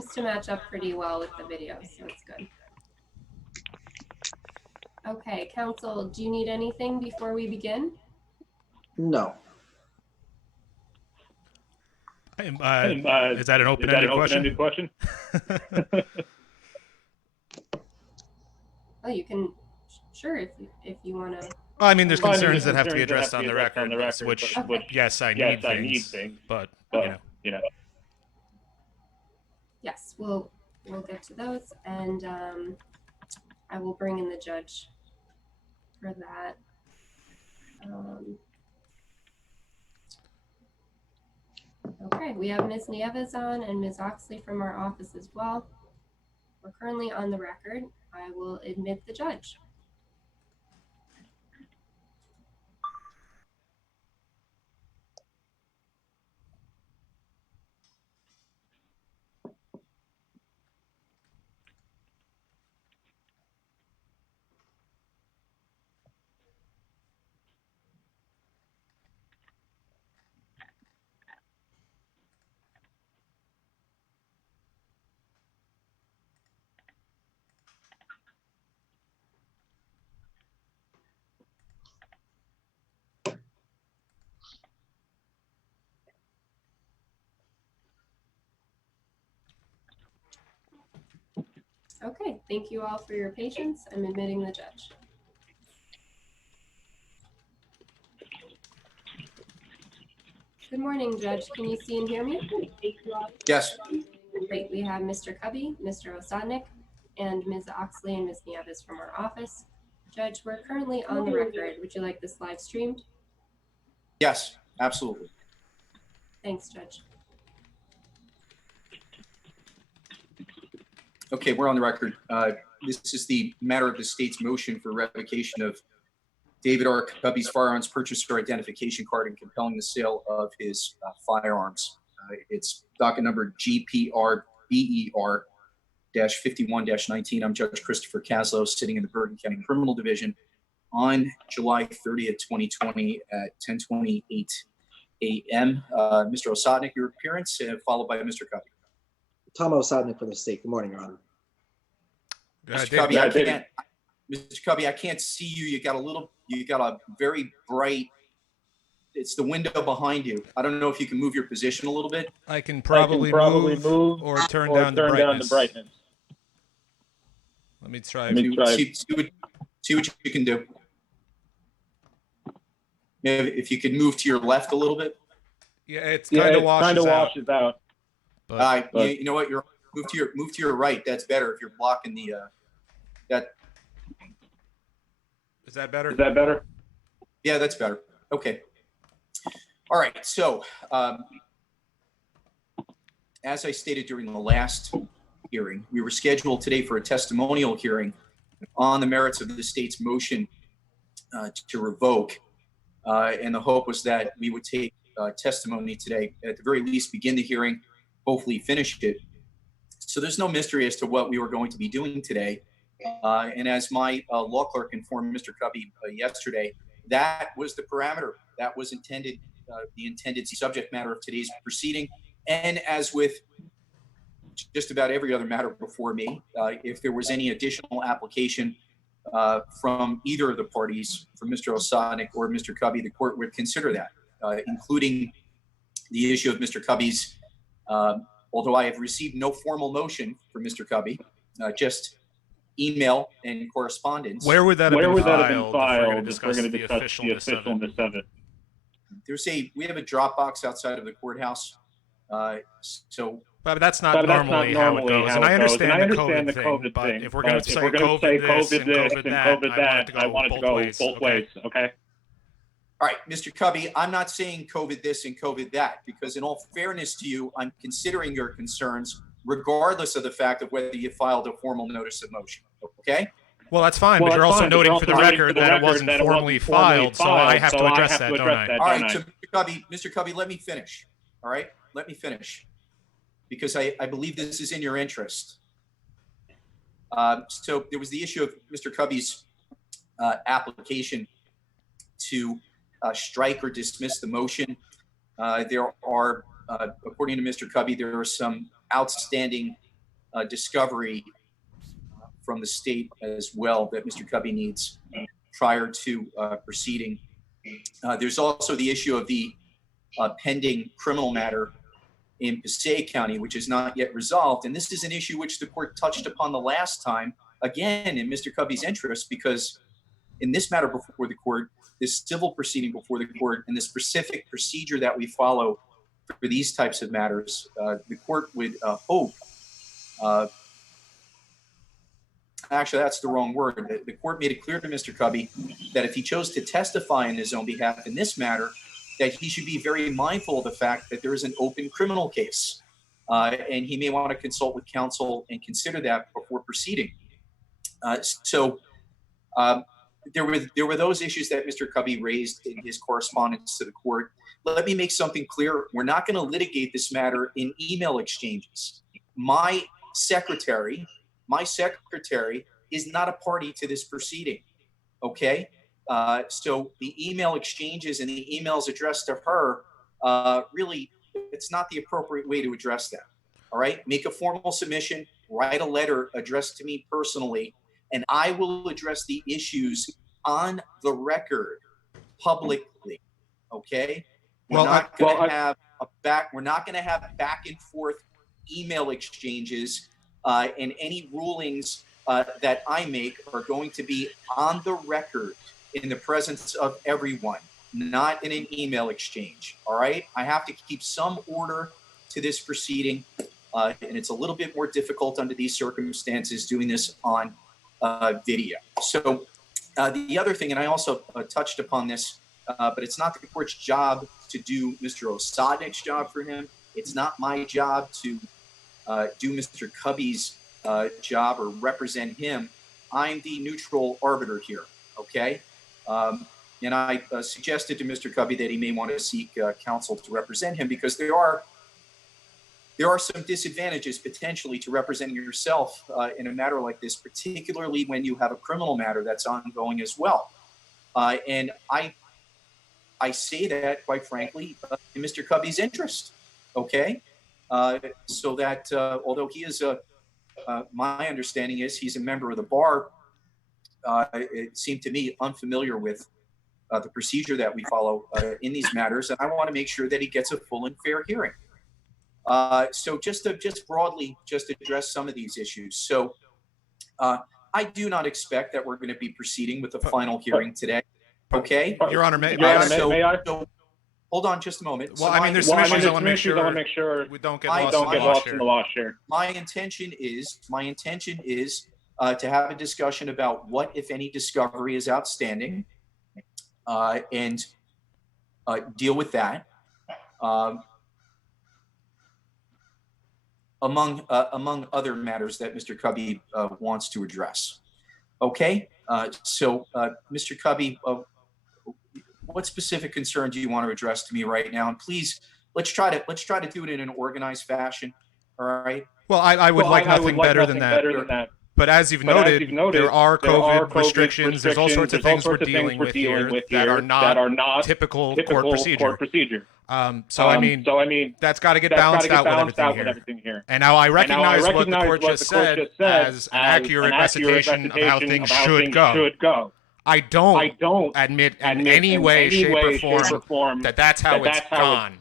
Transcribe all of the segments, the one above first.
seems to match up pretty well with the video, so it's good. Okay, counsel, do you need anything before we begin? No. Is that an open-ended question? Oh, you can, sure, if you want to. Well, I mean, there's concerns that have to be addressed on the record, which Okay. yes, I need things, but you know. Yes, we'll get to those, and I will bring in the judge for that. Okay, we have Ms. Nieves on and Ms. Oxley from our office as well. We're currently on the record. I will admit the judge. Okay, thank you all for your patience. I'm admitting the judge. Good morning, Judge. Can you see and hear me? Yes. Great. We have Mr. Cubby, Mr. Osadnik, and Ms. Oxley and Ms. Nieves from our office. Judge, we're currently on the record. Would you like this live streamed? Yes, absolutely. Thanks, Judge. Okay, we're on the record. This is the matter of the state's motion for revocation of David R. Cubby's firearms purchaser identification card and compelling the sale of his firearms. It's docket number GPRBER-51-19. I'm Judge Christopher Kaslow, sitting in the Bergen County Criminal Division on July 30th, 2020 at 10:28 a.m. Mr. Osadnik, your appearance, followed by Mr. Cubby. Tom Osadnik for the state. Good morning, Your Honor. Mr. Cubby, I can't see you. You got a very bright, it's the window behind you. I don't know if you can move your position a little bit. I can probably move or turn down the brightness. Let me try. See what you can do. If you could move to your left a little bit. Yeah, it kind of washes out. But you know what? Move to your right. That's better. If you're blocking the that. Is that better? Yeah, that's better. Okay. All right. So, as I stated during the last hearing, we were scheduled today for a testimonial hearing on the merits of the state's motion to revoke, and the hope was that we would take testimony today, at the very least begin the hearing, hopefully finish it. So there's no mystery as to what we were going to be doing today. And as my law clerk informed Mr. Cubby yesterday, that was the parameter. That was intended, the intended subject matter of today's proceeding. And as with just about every other matter before me, if there was any additional application from either of the parties, from Mr. Osadnik or Mr. Cubby, the court would consider that, including the issue of Mr. Cubby's, although I have received no formal motion for Mr. Cubby, just email and correspondence. Where would that have been filed if we're going to discuss the officialness of it? We have a Dropbox outside of the courthouse. But that's not normally how it goes. And I understand the COVID thing, but if we're going to say COVID this and COVID that, I want it to go both ways, okay? All right, Mr. Cubby, I'm not saying COVID this and COVID that, because in all fairness to you, I'm considering your concerns, regardless of the fact of whether you filed a formal notice of motion, okay? Well, that's fine, but you're also noting for the record that it wasn't formally filed, so I have to address that, don't I? All right, so Mr. Cubby, let me finish, all right? Let me finish, because I believe this is in your interest. So there was the issue of Mr. Cubby's application to strike or dismiss the motion. There are, according to Mr. Cubby, there are some outstanding discovery from the state as well that Mr. Cubby needs prior to proceeding. There's also the issue of the pending criminal matter in Passaic County, which is not yet resolved. And this is an issue which the court touched upon the last time, again, in Mr. Cubby's interest, because in this matter before the court, this civil proceeding before the court, and the specific procedure that we follow for these types of matters, the court would hope, actually, that's the wrong word. The court made it clear to Mr. Cubby that if he chose to testify in his own behalf in this matter, that he should be very mindful of the fact that there is an open criminal case. And he may want to consult with counsel and consider that before proceeding. There were those issues that Mr. Cubby raised in his correspondence to the court. Let me make something clear. We're not going to litigate this matter in email exchanges. My secretary is not a party to this proceeding, okay? So the email exchanges and the emails addressed to her, really, it's not the appropriate way to address that, all right? Make a formal submission, write a letter addressed to me personally, and I will address the issues on the record publicly, okay? We're not going to have back and forth email exchanges, and any rulings that I make are going to be on the record in the presence of everyone, not in an email exchange, all right? I have to keep some order to this proceeding, and it's a little bit more difficult under these circumstances doing this on video. So the other thing, and I also touched upon this, but it's not the court's job to do Mr. Osadnik's job for him. It's not my job to do Mr. Cubby's job or represent him. I'm the neutral arbiter here, okay? And I suggested to Mr. Cubby that he may want to seek counsel to represent him, because there are some disadvantages potentially to representing yourself in a matter like this, particularly when you have a criminal matter that's ongoing as well. And I say that, quite frankly, in Mr. Cubby's interest, okay? So that although he is my understanding is he's a member of the bar, it seemed to me unfamiliar with the procedure that we follow in these matters, and I want to make sure that he gets a full and fair hearing. So just broadly, just address some of these issues. So I do not expect that we're going to be proceeding with the final hearing today. Okay, Your Honor, may I? So hold on just a moment. Well, I mean, there's some issues I want to make sure we don't get lost in the wash here. My intention is to have a discussion about what, if any, discovery is outstanding, and deal with that. Among other matters that Mr. Cubby wants to address. Okay, so Mr. Cubby, what specific concern do you want to address to me right now? And please, let's try to do it in an organized fashion. All right. Well, I would like nothing better than that. But as you've noted, there are COVID restrictions. There's all sorts of things we're dealing with here that are not typical court procedure. So I mean, that's got to get balanced out with everything here. And now I recognize what the court just said as an accurate recitation of how things should go. I don't admit in any way, shape, or form that that's how it's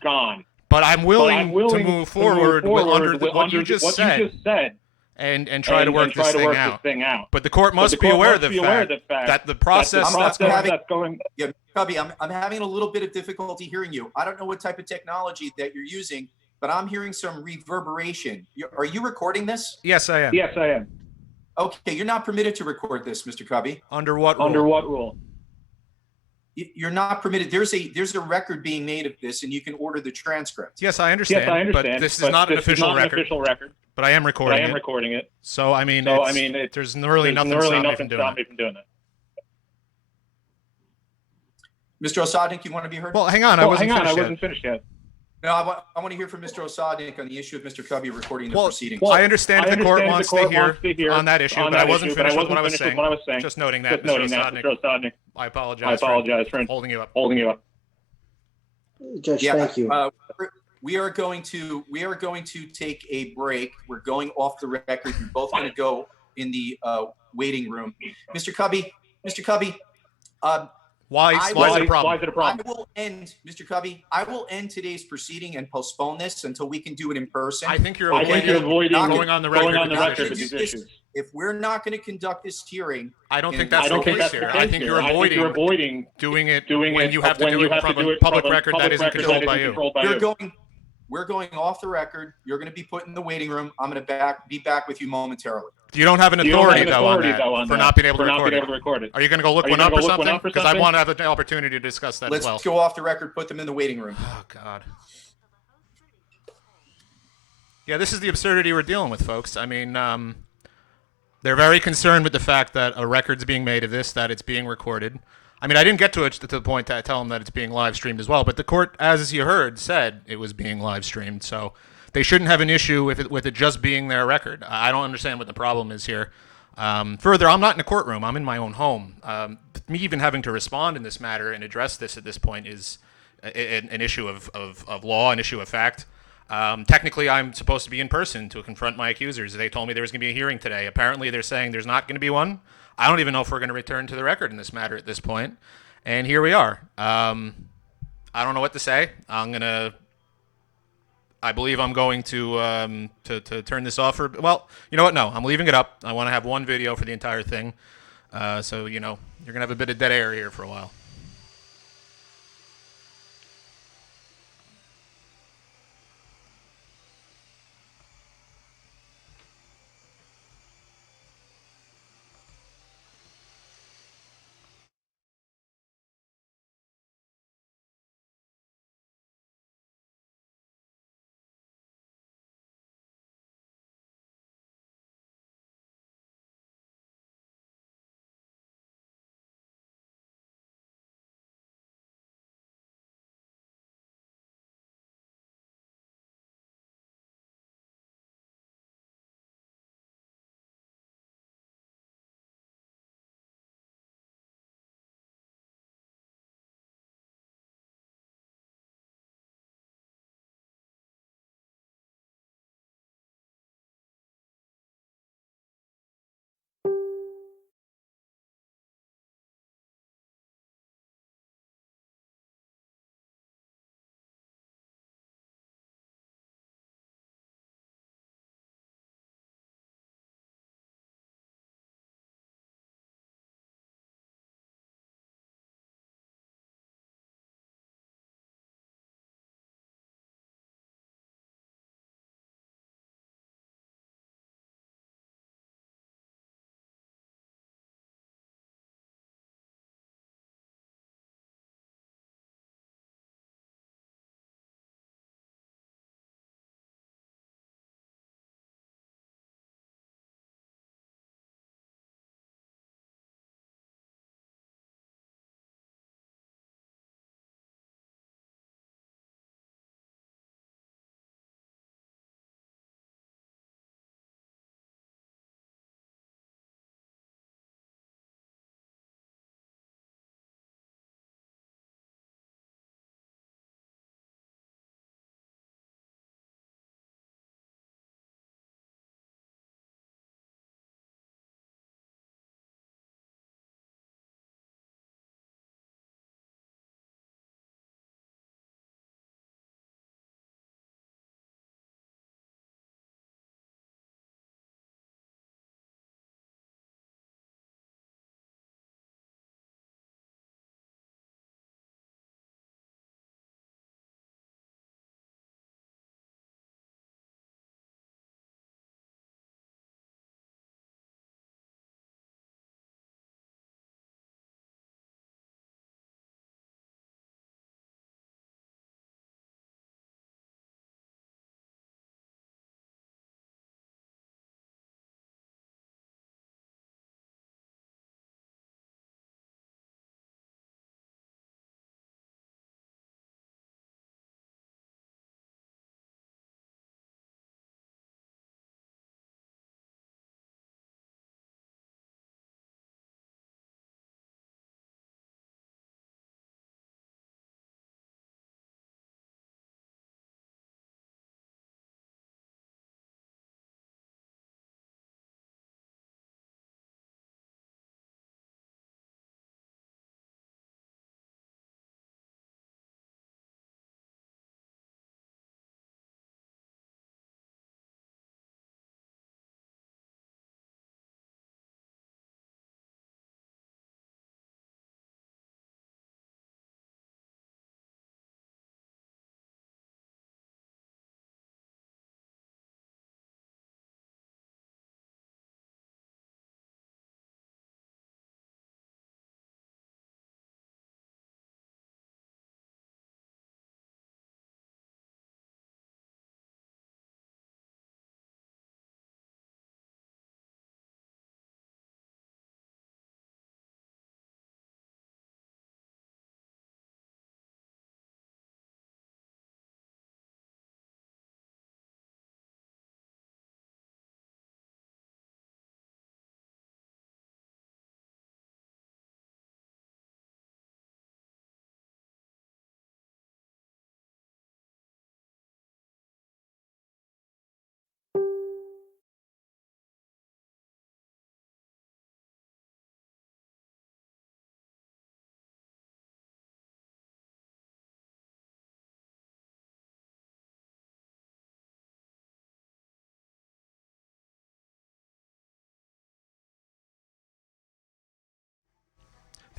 gone. But I'm willing to move forward under what you just said. And try to work this thing out. But the court must be aware of the fact that the process that's going. Yeah, Cubby, I'm having a little bit of difficulty hearing you. I don't know what type of technology that you're using, but I'm hearing some reverberation. Are you recording this? Yes, I am. Yes, I am. Okay, you're not permitted to record this, Mr. Cubby. Under what rule? Under what rule? You're not permitted. There's a record being made of this, and you can order the transcript. Yes, I understand. But this is not an official record. But I am recording it. So I mean, there's really nothing stopping me from doing it. Mr. Osadnik, you want to be heard? Well, hang on. I wasn't finished yet. No, I want to hear from Mr. Osadnik on the issue of Mr. Cubby recording the proceedings. Well, I understand the court wants to hear on that issue, but I wasn't finished with what I was saying. Just noting that, Mr. Osadnik. I apologize for holding you up. Judge, thank you. we are going to take a break. We're going off the record. You're both going to go in the waiting room. Mr. Cubby, why is it a problem? I will end, Mr. Cubby, I will end today's proceeding and postpone this until we can do it in person. I think you're avoiding going on the record with these issues. If we're not going to conduct this hearing, I don't think that's the case here. I think you're avoiding doing it when you have to do it from a public record that isn't controlled by you. We're going off the record. You're going to be put in the waiting room. I'm going to be back with you momentarily. You don't have an authority, though, on that for not being able to record it. Are you going to go look one up or something? Because I want to have an opportunity to discuss that as well. Let's go off the record, put them in the waiting room. Oh, God. Yeah, this is the absurdity we're dealing with, folks. I mean, they're very concerned with the fact that a record's being made of this, that it's being recorded. I mean, I didn't get to the point to tell them that it's being live streamed as well, but the court, as you heard, said it was being live streamed, so they shouldn't have an issue with it just being their record. I don't understand what the problem is here. Further, I'm not in a courtroom. I'm in my own home. Me even having to respond in this matter and address this at this point is an issue of law, an issue of fact. Technically, I'm supposed to be in person to confront my accusers. They told me there was going to be a hearing today. Apparently, they're saying there's not going to be one. I don't even know if we're going to return to the record in this matter at this point. And here we are. I don't know what to say. I believe I'm going to turn this off. Well, you know what? No, I'm leaving it up. I want to have one video for the entire thing. So, you're going to have a bit of dead air here for a while.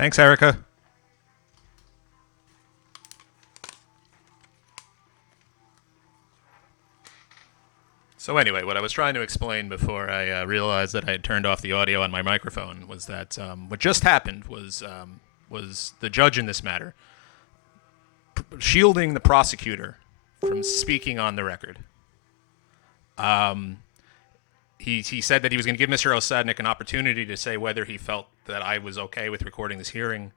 Thanks, Erica. So anyway, what I was trying to explain before I realized that I had turned off the audio on my microphone was that what just happened was the judge in this matter shielding the prosecutor from speaking on the record. He said that he was going to give Mr. Osadnik an opportunity to say whether he felt that I was okay with recording this hearing,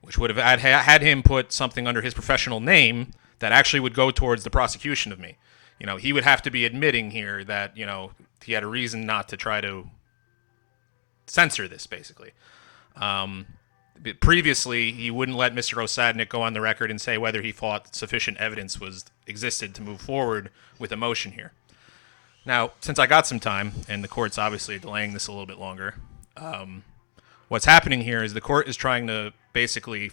which would have had him put something under his professional name that actually would go towards the prosecution of me. You know, he would have to be admitting here that, you know, he had a reason not to try to censor this, basically. Previously, he wouldn't let Mr. Osadnik go on the record and say whether he thought sufficient evidence existed to move forward with a motion here. Now, since I got some time, and the court's obviously delaying this a little bit longer, what's happening here is the court is trying to basically,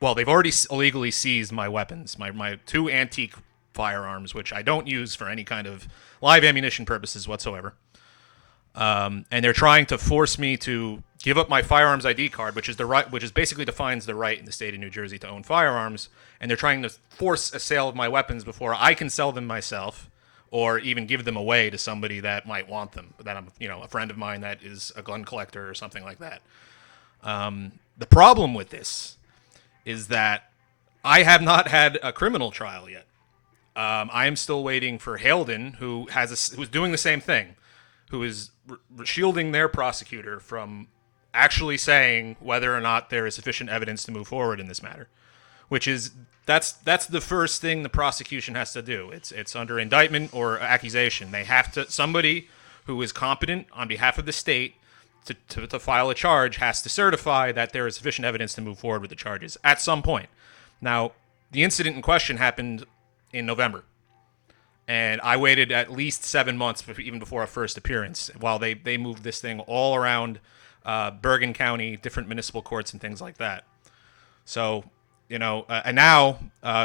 well, they've already illegally seized my weapons, my two antique firearms, which I don't use for any kind of live ammunition purposes whatsoever. And they're trying to force me to give up my firearms ID card, which is basically defines the right in the state of New Jersey to own firearms. And they're trying to force a sale of my weapons before I can sell them myself, or even give them away to somebody that might want them. That I'm, you know, a friend of mine that is a gun collector or something like that. The problem with this is that I have not had a criminal trial yet. I am still waiting for Halden, who's doing the same thing, who is shielding their prosecutor from actually saying whether or not there is sufficient evidence to move forward in this matter. That's the first thing the prosecution has to do. It's under indictment or accusation. They have to, somebody who is competent on behalf of the state to file a charge has to certify that there is sufficient evidence to move forward with the charges at some point. Now, the incident in question happened in November, and I waited at least 7 months even before our first appearance while they moved this thing all around Bergen County, different municipal courts and things like that. So, you know, and now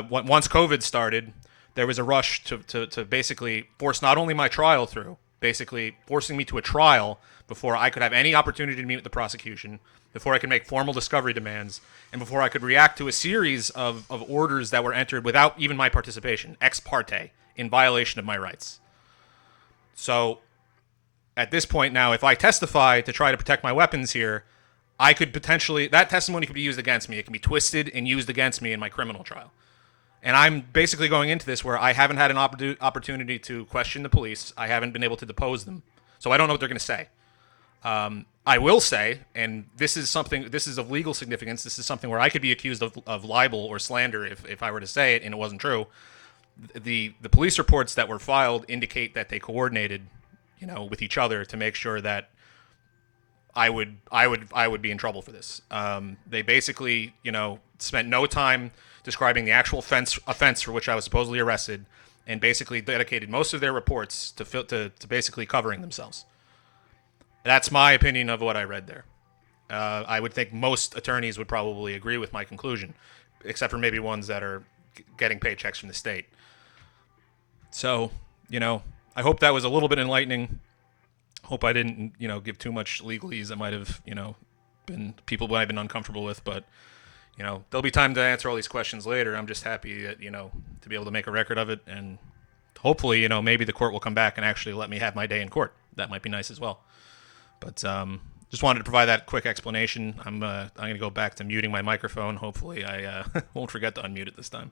once COVID started, there was a rush to basically force not only my trial through, basically forcing me to a trial before I could have any opportunity to meet with the prosecution, before I could make formal discovery demands, and before I could react to a series of orders that were entered without even my participation, ex parte, in violation of my rights. So at this point now, if I testify to try to protect my weapons here, I could potentially, that testimony could be used against me. It can be twisted and used against me in my criminal trial. And I'm basically going into this where I haven't had an opportunity to question the police. I haven't been able to depose them. So I don't know what they're going to say. I will say, and this is of legal significance, this is something where I could be accused of libel or slander if I were to say it and it wasn't true. The police reports that were filed indicate that they coordinated, you know, with each other to make sure that I would be in trouble for this. They basically, you know, spent no time describing the actual offense for which I was supposedly arrested, and basically dedicated most of their reports to basically covering themselves. That's my opinion of what I read there. I would think most attorneys would probably agree with my conclusion, except for maybe ones that are getting paychecks from the state. So, you know, I hope that was a little bit enlightening. Hope I didn't, you know, give too much legalese that might have, you know, been people might have been uncomfortable with, but, you know, there'll be time to answer all these questions later. I'm just happy that, you know, to be able to make a record of it, and hopefully, you know, maybe the court will come back and actually let me have my day in court. That might be nice as well. But just wanted to provide that quick explanation. I'm going to go back to muting my microphone. Hopefully I won't forget to unmute it this time.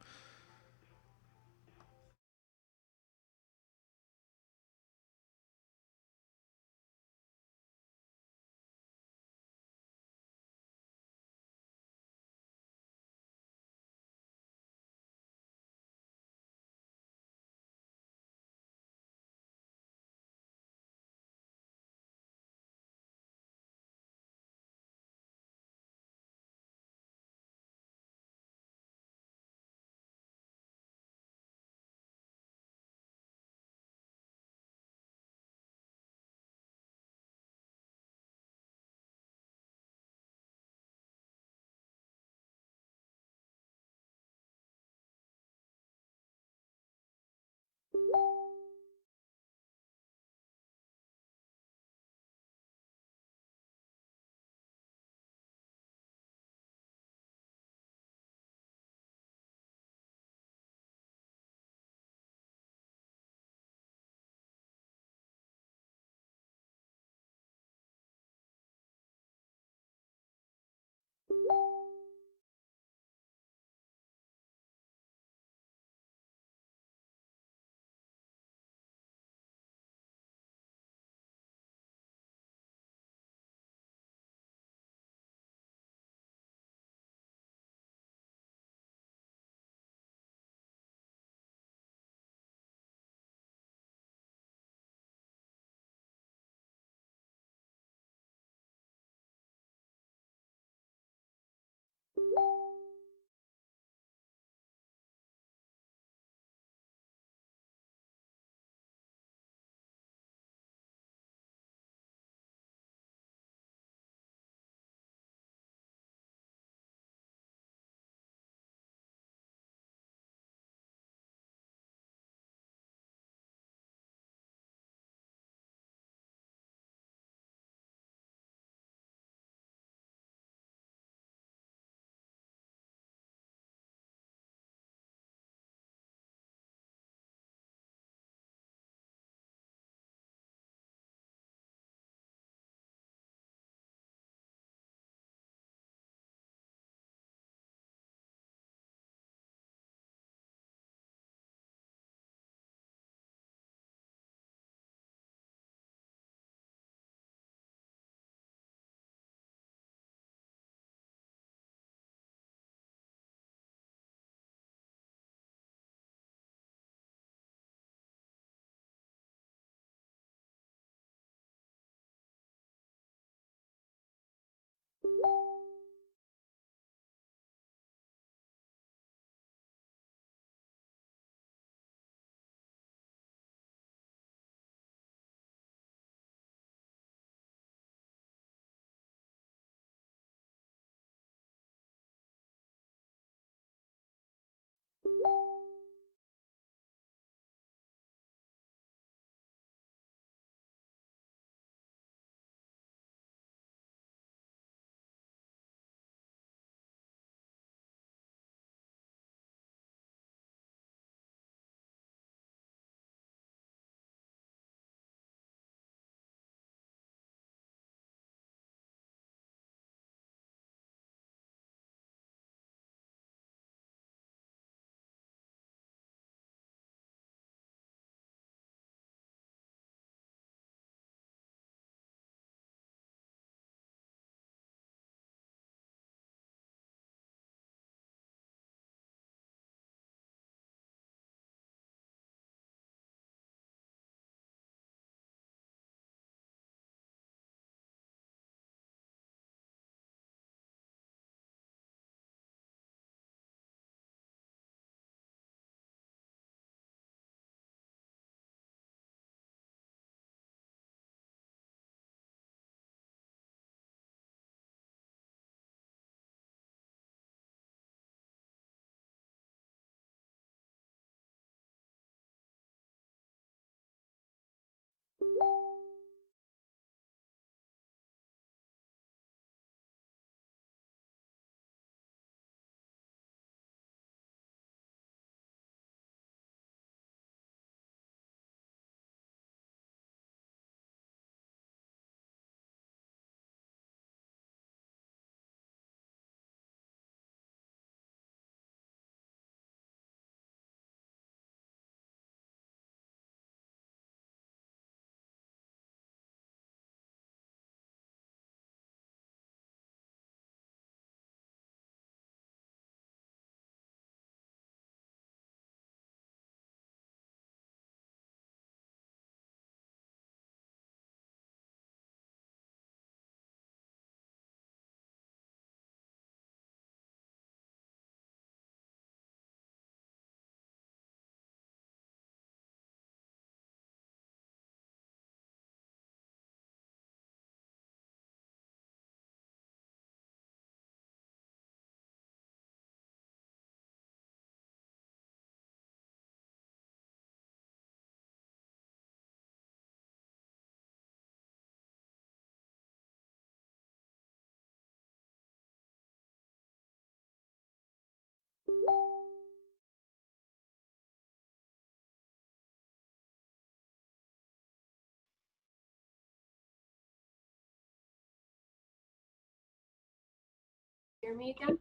hear me again?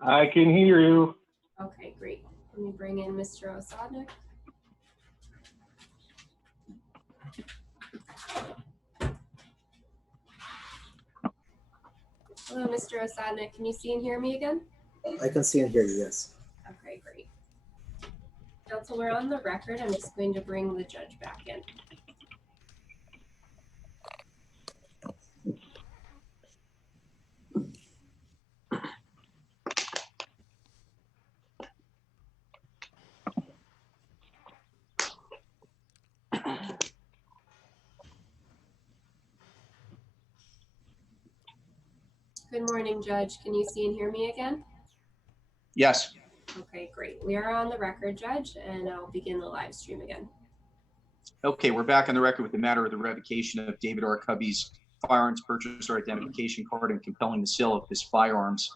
I can hear you. Okay, great. Let me bring in Mr. Osadnik. Hello, Mr. Osadnik. Can you see and hear me again? I can see and hear you, yes. Okay, great. Counsel, we're on the record. I'm just going to bring the judge back in. Good morning, Judge. Can you see and hear me again? Yes. Okay, great. We are on the record, Judge, and I'll begin the live stream again. Okay, we're back on the record with the matter of the revocation of David R. Cubby's firearms purchaser identification card and compelling the sale of his firearms.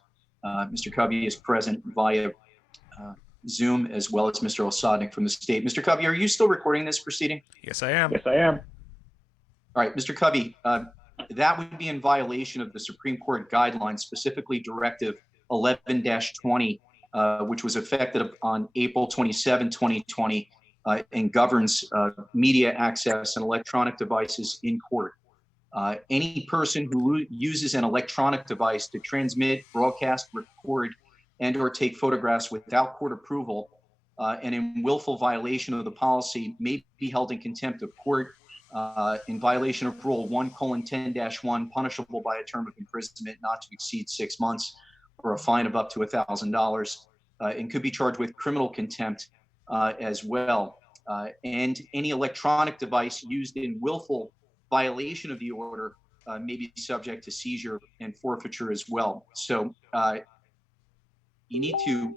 Mr. Cubby is present via Zoom, as well as Mr. Osadnik from the state. Mr. Cubby, are you still recording this proceeding? Yes, I am. Yes, I am. All right, Mr. Cubby, that would be in violation of the Supreme Court guidelines, specifically Directive 11-20, which was effective on April 27, 2020, and governs media access and electronic devices in court. Any person who uses an electronic device to transmit, broadcast, record, and or take photographs without court approval and in willful violation of the policy may be held in contempt of court in violation of Rule 1:10-1, punishable by a term of imprisonment not to exceed 6 months or a fine of up to $1,000, and could be charged with criminal contempt as well. And any electronic device used in willful violation of the order may be subject to seizure and forfeiture as well. So you need to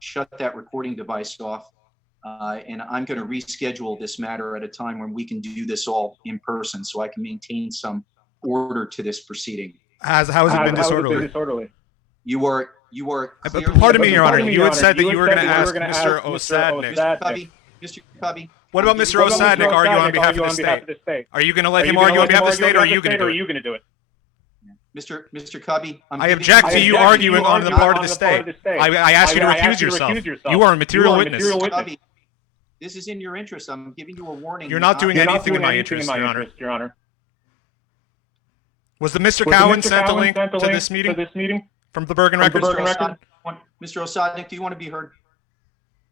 shut that recording device off. And I'm going to reschedule this matter at a time when we can do this all in person, so I can maintain some order to this proceeding. How has it been disorderly? You are. Pardon me, Your Honor. You had said that you were going to ask Mr. Osadnik. Mr. Cubby. What about Mr. Osadnik argue on behalf of the state? Are you going to let him argue on behalf of the state, or are you going to do it? Mr. Cubby, I object to you arguing on the part of the state. I asked you to recuse yourself. You are a material witness. Cubby, this is in your interest. I'm giving you a warning. You're not doing anything in my interest, Your Honor. Was the Mr. Cowan sent a link to this meeting from the Bergen Records? Mr. Osadnik, do you want to be heard?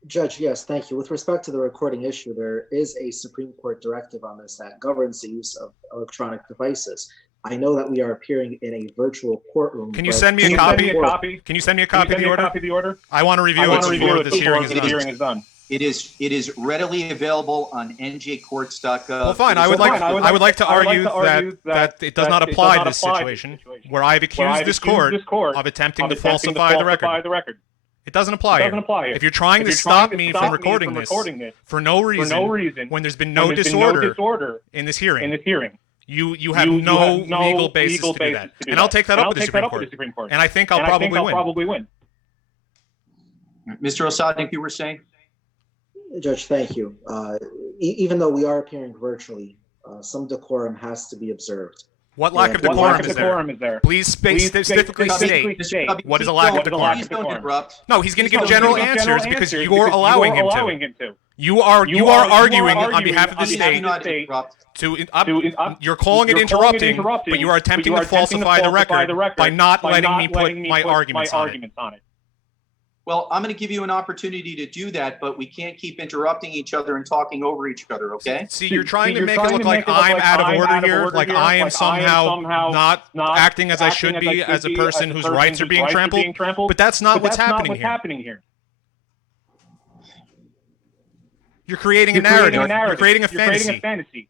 Judge, yes, thank you. With respect to the recording issue, there is a Supreme Court directive on this that governs the use of electronic devices. I know that we are appearing in a virtual courtroom. Can you send me a copy? Can you send me a copy of the order? I want to review it before this hearing is done. It is readily available on njcourts.gov. Well, fine. I would like to argue that it does not apply to this situation where I've accused this court of attempting to falsify the record. It doesn't apply here. If you're trying to stop me from recording this for no reason, when there's been no disorder in this hearing, you have no legal basis to do that. And I'll take that up with the Supreme Court. And I think I'll probably win. Mr. Osadnik, you were saying? Judge, thank you. Even though we are appearing virtually, some decorum has to be observed. What lack of decorum is there? Please specifically state what is a lack of decorum. Please don't interrupt. No, he's going to give general answers because you're allowing him to. You are arguing on behalf of the state. You're calling it interrupting, but you are attempting to falsify the record by not letting me put my arguments on it. Well, I'm going to give you an opportunity to do that, but we can't keep interrupting each other and talking over each other, okay? See, you're trying to make it look like I'm out of order here, like I am somehow not acting as I should be as a person whose rights are being trampled, but that's not what's happening here. You're creating a narrative. You're creating a fantasy.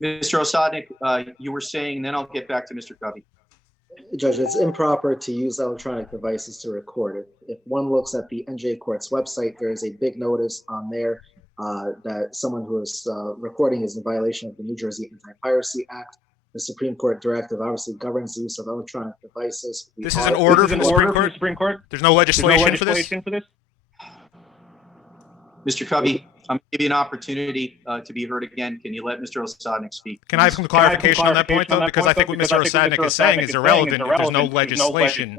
Mr. Osadnik, you were saying, then I'll get back to Mr. Covey. Judge, it's improper to use electronic devices to record it. If one looks at the NJ Court's website, there is a big notice on there that someone who is recording is in violation of the New Jersey Anti-Piracy Act. The Supreme Court directive obviously governs the use of electronic devices. This is an order from the Supreme Court? There's no legislation for this? Mr. Covey, I'm gonna give you an opportunity to be heard again. Can you let Mr. Osadnik speak? Can I have some clarification on that point, though? Because I think what Mr. Osadnik is saying is irrelevant if there's no legislation.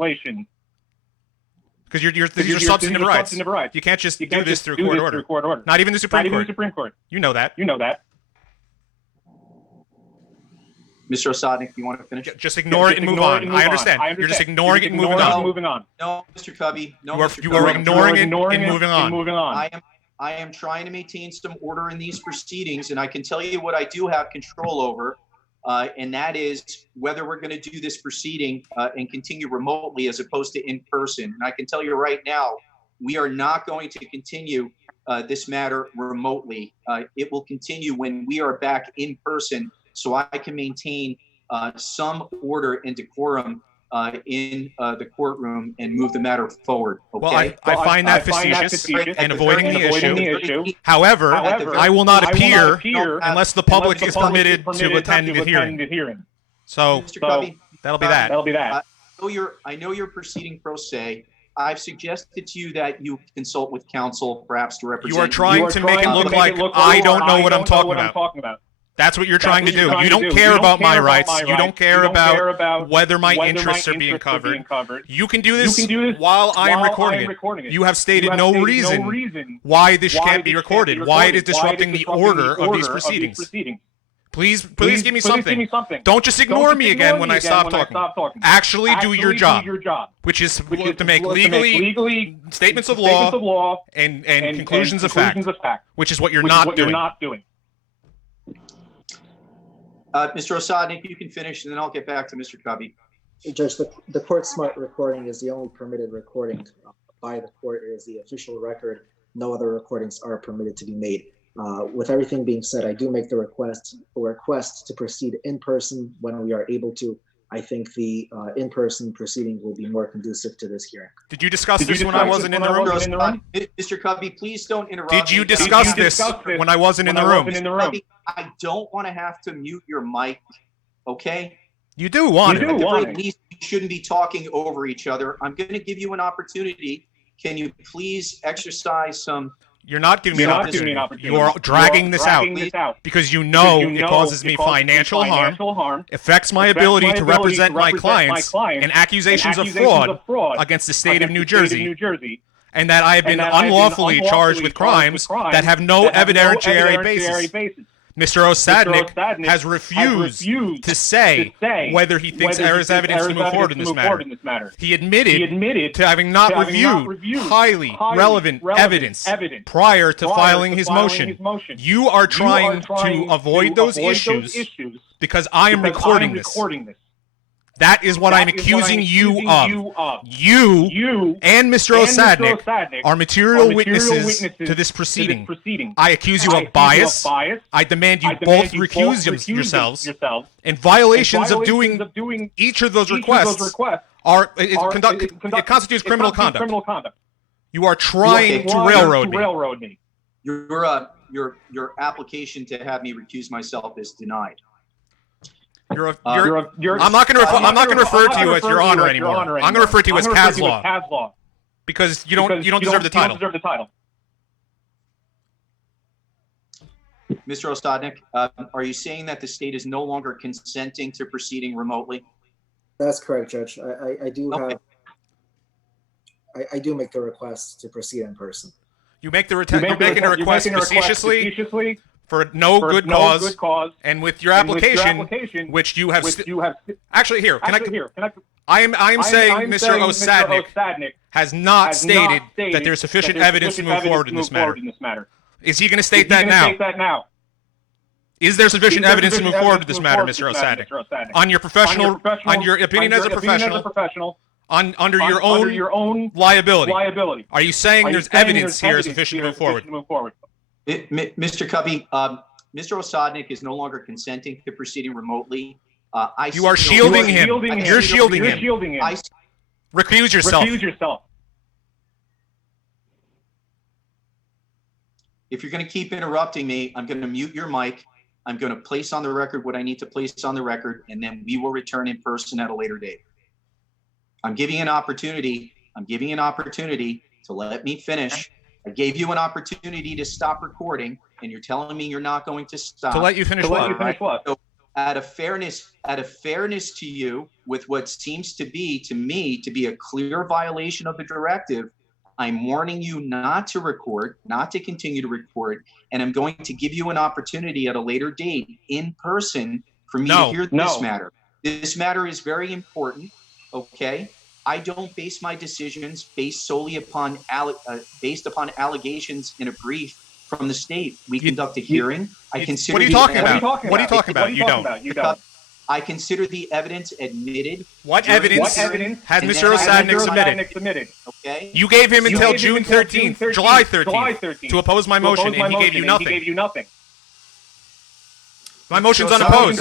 Because these are substantive rights. You can't just do this through court order. Not even the Supreme Court. You know that. Mr. Osadnik, you want to finish? Just ignore it and move on. I understand. You're just ignoring it and moving on. No, Mr. Covey. No, you are ignoring it and moving on. I am trying to maintain some order in these proceedings, and I can tell you what I do have control over, and that is whether we're going to do this proceeding and continue remotely as opposed to in person. And I can tell you right now, we are not going to continue this matter remotely. It will continue when we are back in person, so I can maintain some order and decorum in the courtroom and move the matter forward. Okay? Well, I find that facetious and avoiding the issue. However, I will not appear unless the public is permitted to attend the hearing. So that'll be that. I know you're proceeding pro se. I've suggested to you that you consult with counsel, perhaps to represent. You are trying to make it look like I don't know what I'm talking about. That's what you're trying to do. You don't care about my rights. You don't care about whether my interests are being covered. You can do this while I am recording it. You have stated no reason why this can't be recorded, why it is disrupting the order of these proceedings. Please give me something. Don't just ignore me again when I stop talking. Actually do your job, which is to make legally statements of law and conclusions of fact, which is what you're not doing. Mr. Osadnik, you can finish, and then I'll get back to Mr. Covey. Judge, the court smart recording is the only permitted recording by the court. It is the official record. No other recordings are permitted to be made. With everything being said, I do make the request to proceed in person when we are able to. I think the in-person proceeding will be more conducive to this hearing. Did you discuss this when I wasn't in the room? Mr. Covey, please don't interrupt. Did you discuss this when I wasn't in the room? I don't want to have to mute your mic, okay? You do want it. At the very least, we shouldn't be talking over each other. I'm going to give you an opportunity. Can you please exercise some... You're not giving me an opportunity. You are dragging this out because you know it causes me financial harm, affects my ability to represent my clients, and accusations of fraud against the state of New Jersey, and that I have been unlawfully charged with crimes that have no evidentiary basis. Mr. Osadnik has refused to say whether he thinks there is evidence to move forward in this matter. He admitted to having not reviewed highly relevant evidence prior to filing his motion. You are trying to avoid those issues because I am recording this. That is what I'm accusing you of. You and Mr. Osadnik are material witnesses to this proceeding. I accuse you of bias. I demand you both recuse yourselves. And violations of doing each of those requests it constitutes criminal conduct. You are trying to railroad me. Your application to have me recuse myself is denied. I'm not going to refer to you as Your Honor anymore. I'm going to refer to you as Kazlaw because you don't deserve the title. Mr. Osadnik, are you saying that the state is no longer consenting to proceeding remotely? That's correct, Judge. I do have. I do make the request to proceed in person. You're making a request facetiously. For no good cause, and with your application, which you have actually here. I am saying Mr. Osadnik has not stated that there's sufficient evidence to move forward in this matter. Is he going to state that now? Is there sufficient evidence to move forward in this matter, Mr. Osadnik? On your opinion as a professional, under your own liability. Are you saying there's evidence here sufficient to move forward? Mr. Covey, Mr. Osadnik is no longer consenting to proceeding remotely. You are shielding him. You're shielding him. Recuse yourself. If you're going to keep interrupting me, I'm going to mute your mic. I'm going to place on the record what I need to place on the record, and then we will return in person at a later date. I'm giving an opportunity to let me finish, I gave you an opportunity to stop recording, and you're telling me you're not going to stop. To let you finish what? So out of fairness to you, with what seems to me to be a clear violation of the directive, I'm warning you not to record, not to continue to record, and I'm going to give you an opportunity at a later date in person for me to hear this matter. This matter is very important, okay? I don't base my decisions based solely upon allegations in a brief from the state. We conduct a hearing. I consider. What are you talking about? What are you talking about? You don't. I consider the evidence admitted. What evidence has Mr. Osadnik submitted? Okay. You gave him until June 13th, July 13th, to oppose my motion, and he gave you nothing. My motion's unopposed.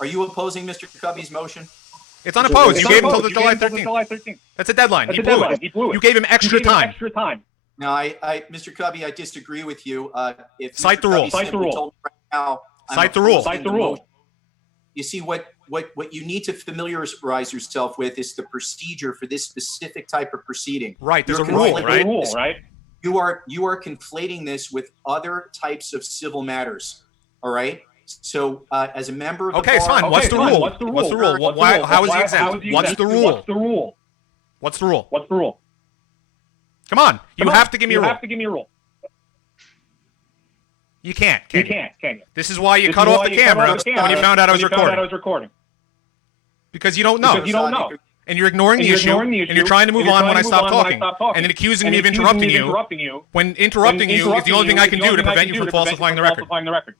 Are you opposing Mr. Cubby's motion? It's unopposed. You gave him until the July 13th. That's a deadline. He blew it. You gave him extra time. No, Mr. Cubby, I disagree with you. If Cite the rule. Cite the rule. Cite the rule. Cite the rule. You see, what you need to familiarize yourself with is the procedure for this specific type of proceeding. Right. There's a rule, right? You are conflating this with other types of civil matters. All right. So, as a member of the bar, it's fine. What's the rule? What's the rule? How is he exempt? What's the rule? What's the rule? Come on. You have to give me a rule. You can't, can you? This is why you cut off the camera when you found out I was recording. Because you don't know. And you're ignoring the issue, and you're trying to move on when I stop talking, and then accusing me of interrupting you, when interrupting you is the only thing I can do to prevent you from falsifying the record.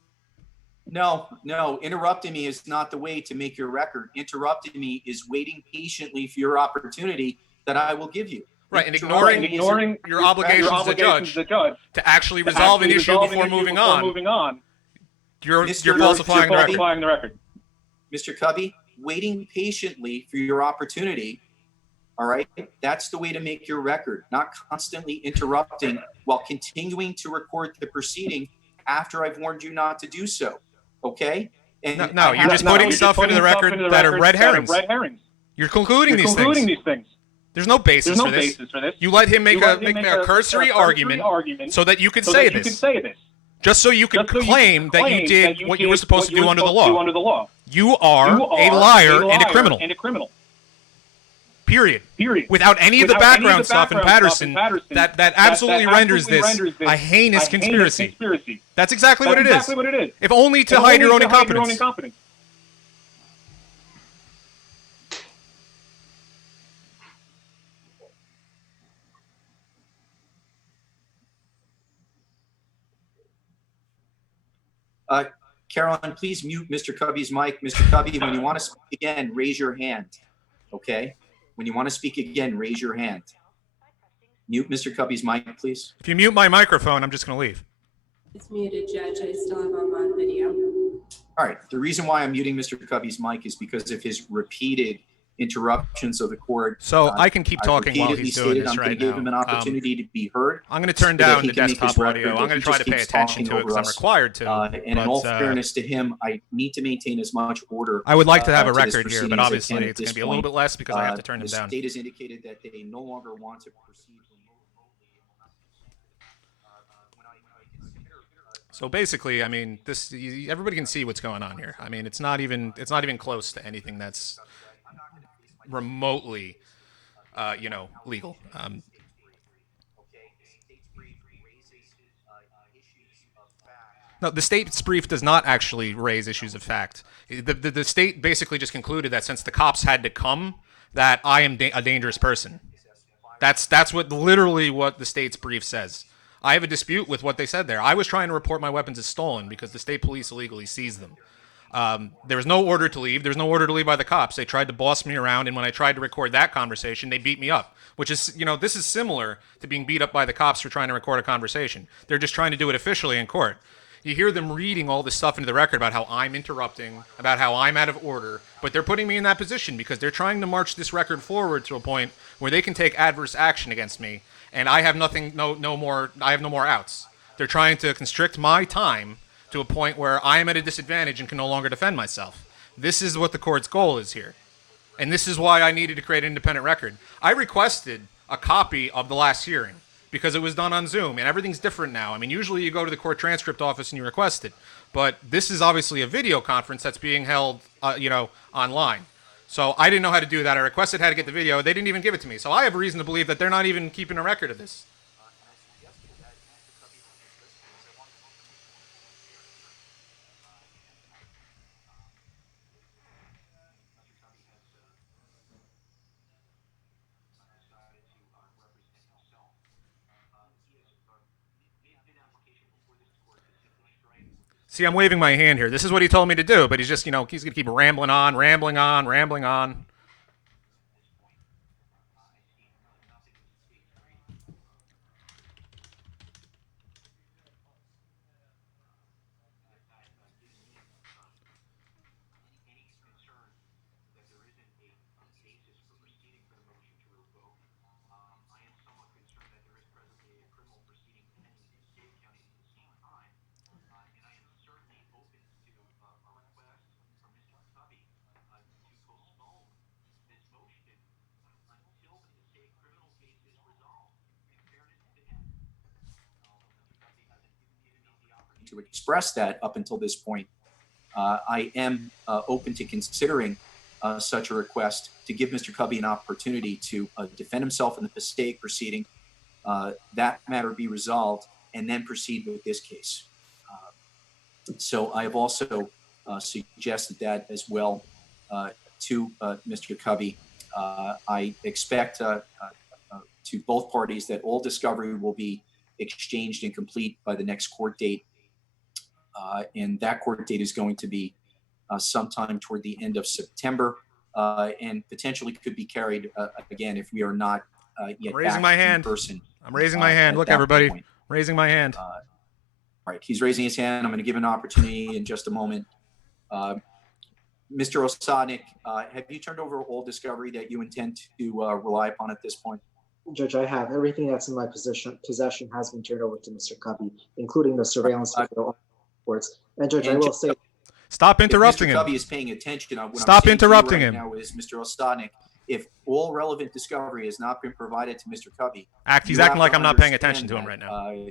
No, interrupting me is not the way to make your record. Interrupting me is waiting patiently for your opportunity that I will give you. Right, and ignoring your obligations as a judge to actually resolve an issue before moving on. You're falsifying the record. Mr. Cubby, waiting patiently for your opportunity, all right? That's the way to make your record, not constantly interrupting while continuing to record the proceeding after I've warned you not to do so, okay? And no, you're just putting stuff into the record that are red herrings. You're concluding these things. There's no basis for this. You let him make a cursory argument so that you could say this. Just so you could claim that you did what you were supposed to do under the law. You are a liar and a criminal. Period. Without any of the background stuff in Paterson that absolutely renders this a heinous conspiracy. That's exactly what it is. If only to hide your own incompetence. Caroline, please mute Mr. Cubby's mic. Mr. Cubby, when you want to speak again, raise your hand, okay? When you want to speak again, raise your hand. Mute Mr. Cubby's mic, please. If you mute my microphone, I'm just going to leave. It's muted, Judge. I still have him on video. All right. The reason why I'm muting Mr. Cubby's mic is because of his repeated interruptions of the court. So I can keep talking while he's doing this right now. I'm going to give him an opportunity to be heard. I'm going to turn down the desktop audio. I'm going to try to pay attention to it because I'm required to. And in all fairness to him, I need to maintain as much order. I would like to have a record here, but obviously it's going to be a little bit less because I have to turn him down. The state has indicated that they no longer want to proceed So basically, I mean, everybody can see what's going on here. I mean, it's not even close to anything that's remotely, legal. No, the state's brief does not actually raise issues of fact. The state basically just concluded that since the cops had to come, that I am a dangerous person. That's literally what the state's brief says. I have a dispute with what they said there. I was trying to report my weapons as stolen because the state police illegally seized them. There was no order to leave. There was no order to leave by the cops. They tried to boss me around, and when I tried to record that conversation, they beat me up, which is, this is similar to being beat up by the cops for trying to record a conversation. They're just trying to do it officially in court. You hear them reading all this stuff into the record about how I'm interrupting, about how I'm out of order, but they're putting me in that position because they're trying to march this record forward to a point where they can take adverse action against me, and I have no more outs. They're trying to constrict my time to a point where I am at a disadvantage and can no longer defend myself. This is what the court's goal is here. And this is why I needed to create an independent record. I requested a copy of the last hearing because it was done on Zoom, and everything's different now. I mean, usually you go to the court transcript office and you request it, but this is obviously a video conference that's being held, online. So I didn't know how to do that. I requested how to get the video. They didn't even give it to me. So I have a reason to believe that they're not even keeping a record of this. See, I'm waving my hand here. This is what he told me to do, but he's just, he's going to keep rambling on, rambling on, rambling on. To express that up until this point, I am open to considering such a request to give Mr. Cubby an opportunity to defend himself in the Passaic proceeding, that matter be resolved, and then proceed with this case. So I have also suggested that as well to Mr. Cubby. I expect to both parties that all discovery will be exchanged and complete by the next court date. And that court date is going to be sometime toward the end of September, and potentially could be carried again if we are not yet raising back my in hand. person. I'm raising my hand. Look, everybody, point. Raising my hand. All right, he's raising his hand. I'm going to give an opportunity in just a moment. Mr. Osadnik, have you turned over all discovery that you intend to rely upon at this point? Judge, I have. Everything that's in my possession has been turned over to Mr. Cubby, including the surveillance video reports. And Judge, I will say, stop interrupting him. Mr. Cubby is paying attention. Stop interrupting him. Now is Mr. Osadnik. If all relevant discovery has not been provided to Mr. Cubby, he's acting like I'm not paying attention to him right now.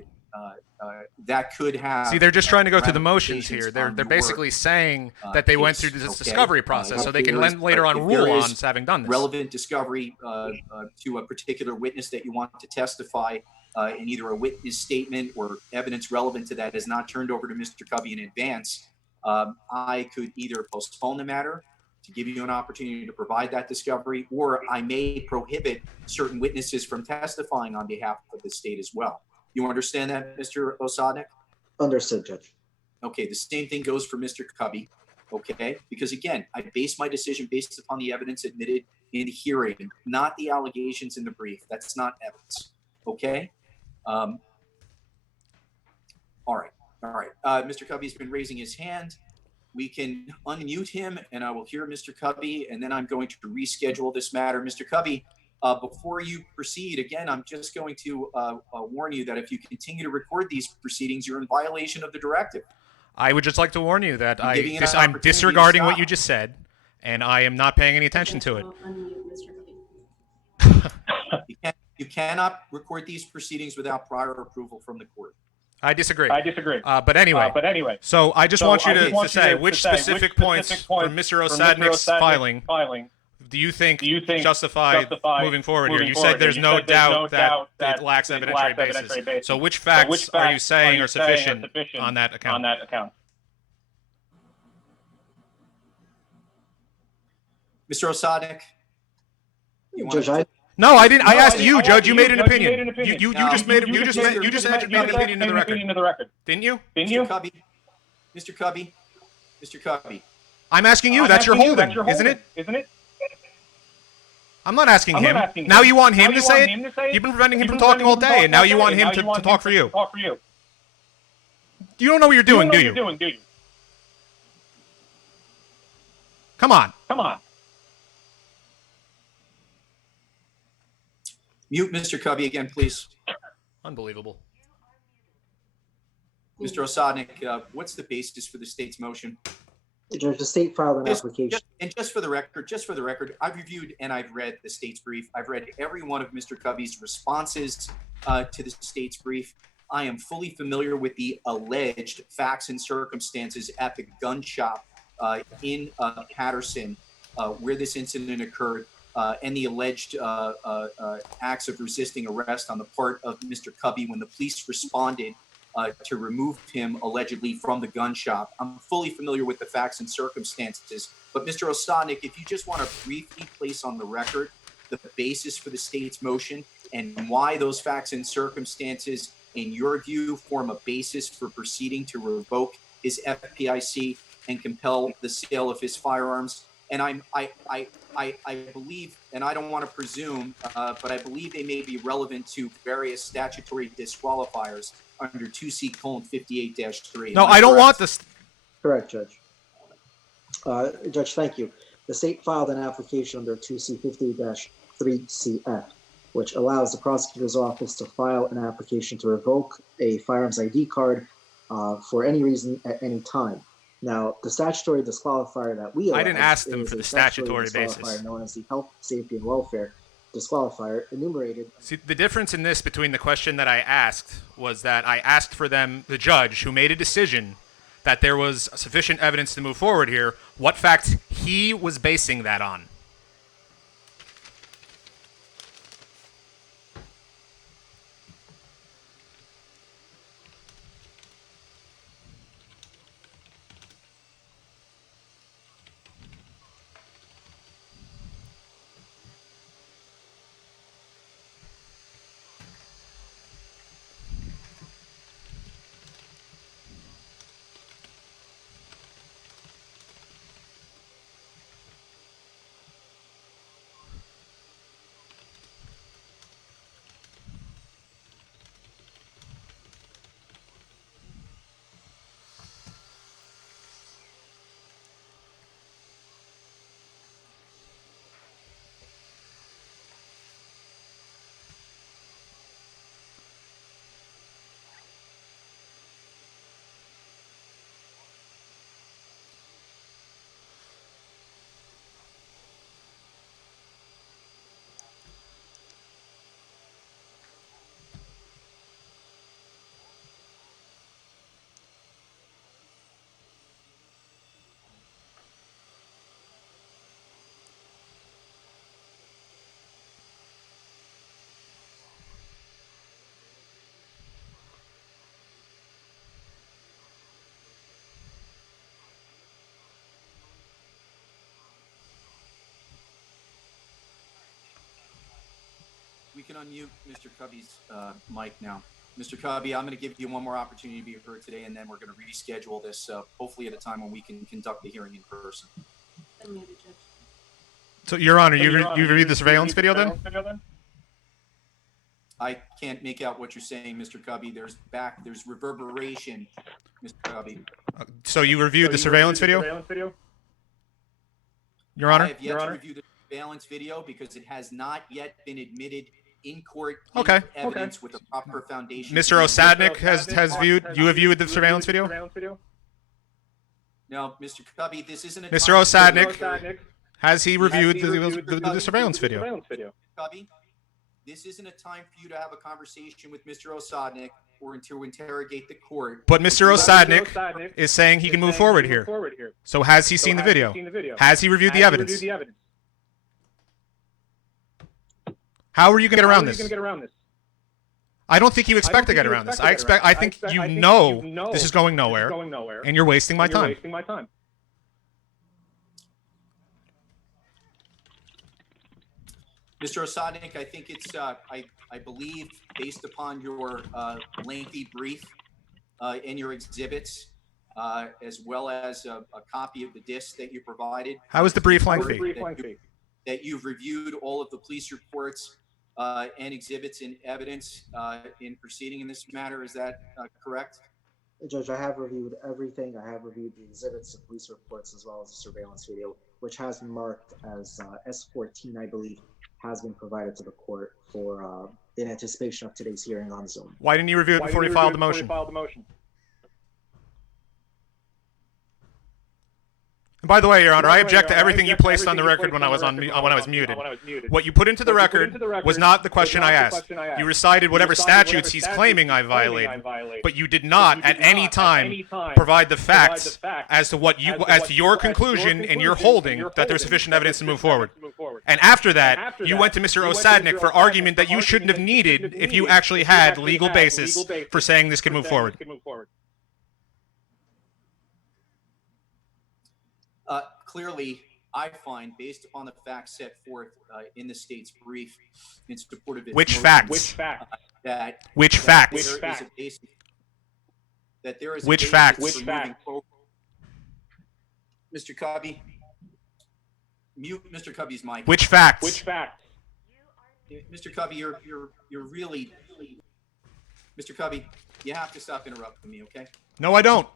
That could have. See, they're just trying to go through the motions here. They're basically saying that they went through this discovery process, so they can later on rule on having done this. Relevant discovery to a particular witness that you want to testify, in either a witness statement or evidence relevant to that is not turned over to Mr. Cubby in advance. I could either postpone the matter to give you an opportunity to provide that discovery, or I may prohibit certain witnesses from testifying on behalf of the state as well. You understand that, Mr. Osadnik? Understood, Judge. Okay, the same thing goes for Mr. Cubby, okay? Because again, I base my decision based upon the evidence admitted in the hearing, not the allegations in the brief. That's not evidence, okay? All right. Mr. Cubby's been raising his hand. We can unmute him and I will hear Mr. Cubby, and then I'm going to reschedule this matter. Mr. Cubby, before you proceed, again, I'm just going to warn you that if you continue to record these proceedings, you're in violation of the directive. I would just like to warn you that I'm disregarding what you just said, and I am not paying any attention to it. You cannot record these proceedings without prior approval from the court. I disagree. But anyway. So I just want you to say which specific points from Mr. Osadnik's filing do you think justify moving forward here? You said there's no doubt that it lacks evidentiary basis. So which facts are you saying are sufficient on that account? Mr. Osadnik? No, I didn't. I asked you, Judge. You made an opinion. You just made an opinion in the record. Didn't you? Mr. Cubby. I'm asking you. That's your holding, isn't it? I'm not asking him. Now you want him to say it? You've been preventing him from talking all day, and now you want him to talk for you. You don't know what you're doing, do you? Come on. Mute Mr. Cubby again, please. Unbelievable. Mr. Osadnik, what's the basis for the state's motion? Judge, the state filed an application. Just for the record, I've reviewed and I've read the state's brief. I've read every one of Mr. Covey's responses to the state's brief. I am fully familiar with the alleged facts and circumstances at the gun shop in Paterson where this incident occurred and the alleged acts of resisting arrest on the part of Mr. Covey when the police responded to remove him allegedly from the gun shop. I'm fully familiar with the facts and circumstances, but Mr. Osadnik, if you just want to briefly place on the record the basis for the state's motion and why those facts and circumstances, in your view, form a basis for proceeding to revoke his FPIC and compel the sale of his firearms. And I believe, and I don't want to presume, but I believe they may be relevant to various statutory disqualifiers under 2C:58-3. No, I don't want this. Correct, Judge. Judge, thank you. The state filed an application under 2C:58-3CF, which allows the prosecutor's office to file an application to revoke a firearms ID card for any reason at any time. Now, the statutory disqualifier that we I didn't ask them for the statutory basis. Known as the Health, Safety, and Welfare disqualifier enumerated. See, the difference in this between the question that I asked was that I asked for them, the judge who made a decision that there was sufficient evidence to move forward here, what facts he was basing that on. We can unmute Mr. Covey's mic now. Mr. Covey, I'm going to give you one more opportunity to be heard today, and then we're going to reschedule this, hopefully at a time when we can conduct the hearing in person. So, Your Honor, you reviewed the surveillance video then? I can't make out what you're saying, Mr. Covey. There's reverberation, Mr. Covey. So you reviewed the surveillance video? Your Honor? I have yet to review the surveillance video because it has not yet been admitted in court evidence with a proper foundation. Mr. Osadnik has viewed, you have viewed the surveillance video? No, Mr. Covey, this isn't a Mr. Osadnik, has he reviewed the surveillance video? Covey, this isn't a time for you to have a conversation with Mr. Osadnik or to interrogate the court. But Mr. Osadnik is saying he can move forward here. So has he seen the video? Has he reviewed the evidence? How are you going to get around this? I don't think you expect to get around this. I think you know this is going nowhere, and you're wasting my time. Mr. Osadnik, I think it's, I believe, based upon your lengthy brief and your exhibits, as well as a copy of the disc that you provided. How is the brief lengthy? That you've reviewed all of the police reports and exhibits and evidence in proceeding in this matter. Is that correct? Judge, I have reviewed everything. I have reviewed the exhibits, the police reports, as well as the surveillance video, which has been marked as S14, I believe, has been provided to the court for in anticipation of today's hearing on Zoom. Why didn't you review it before you filed the motion? By the way, Your Honor, I object to everything you placed on the record when I was muted. What you put into the record was not the question I asked. You recited whatever statutes he's claiming I violated, but you did not at any time provide the facts as to your conclusion in your holding that there's sufficient evidence to move forward. And after that, you went to Mr. Osadnik for argument that you shouldn't have needed if you actually had legal basis for saying this could move forward. Clearly, I find, based upon the facts set forth in the state's brief in support of its Which motion, facts? Which facts? Which facts? Mr. Cubby, mute Mr. Cubby's mic. Which facts? Mr. Cubby, you're really, Mr. Cubby, you have to stop interrupting me, okay? No, I don't.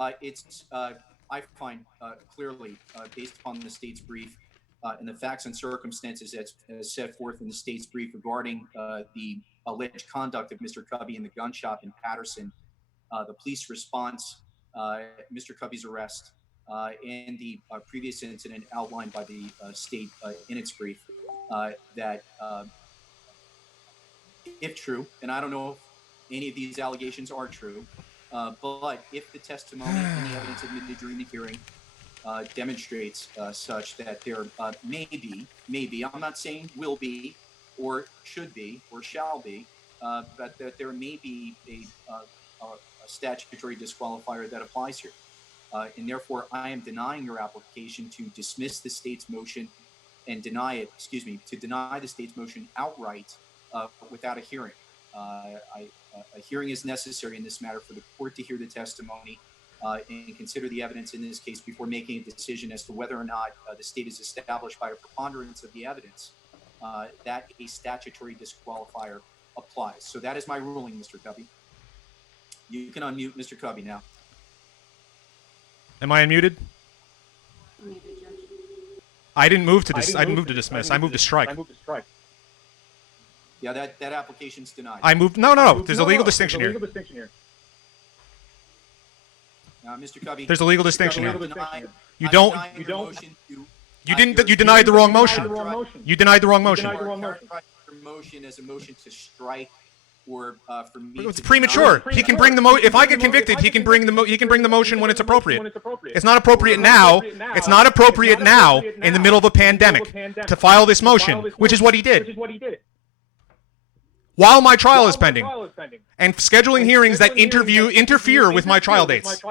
I find clearly, based upon the state's brief and the facts and circumstances as set forth in the state's brief regarding the alleged conduct of Mr. Cubby in the gun shop in Paterson, the police response, Mr. Cubby's arrest, and the previous incident outlined by the state in its brief, that if true, and I don't know if any of these allegations are true, but if the testimony and the evidence admitted during the hearing demonstrates such that there maybe, I'm not saying will be, or should be, or shall be, but that there may be a statutory disqualifier that applies here. And therefore, I am denying your application to dismiss the state's motion and deny the state's motion outright without a hearing. A hearing is necessary in this matter for the court to hear the testimony and consider the evidence in this case before making a decision as to whether or not the state is established by a preponderance of the evidence that a statutory disqualifier applies. So that is my ruling, Mr. Cubby. You can unmute Mr. Cubby now. Am I unmuted? I didn't move to dismiss. I moved to strike. Yeah, that application's denied. No. There's a legal distinction here. Mr. Cubby. There's a legal distinction here. You denied the wrong motion. You denied the wrong motion. Your motion as a motion to strike or for me. It's premature. He can bring the motion. If I get convicted, he can bring the motion when it's appropriate. It's not appropriate now. It's not appropriate now in the middle of a pandemic to file this motion, which is what he did. While my trial is pending, and scheduling hearings that interfere with my trial dates.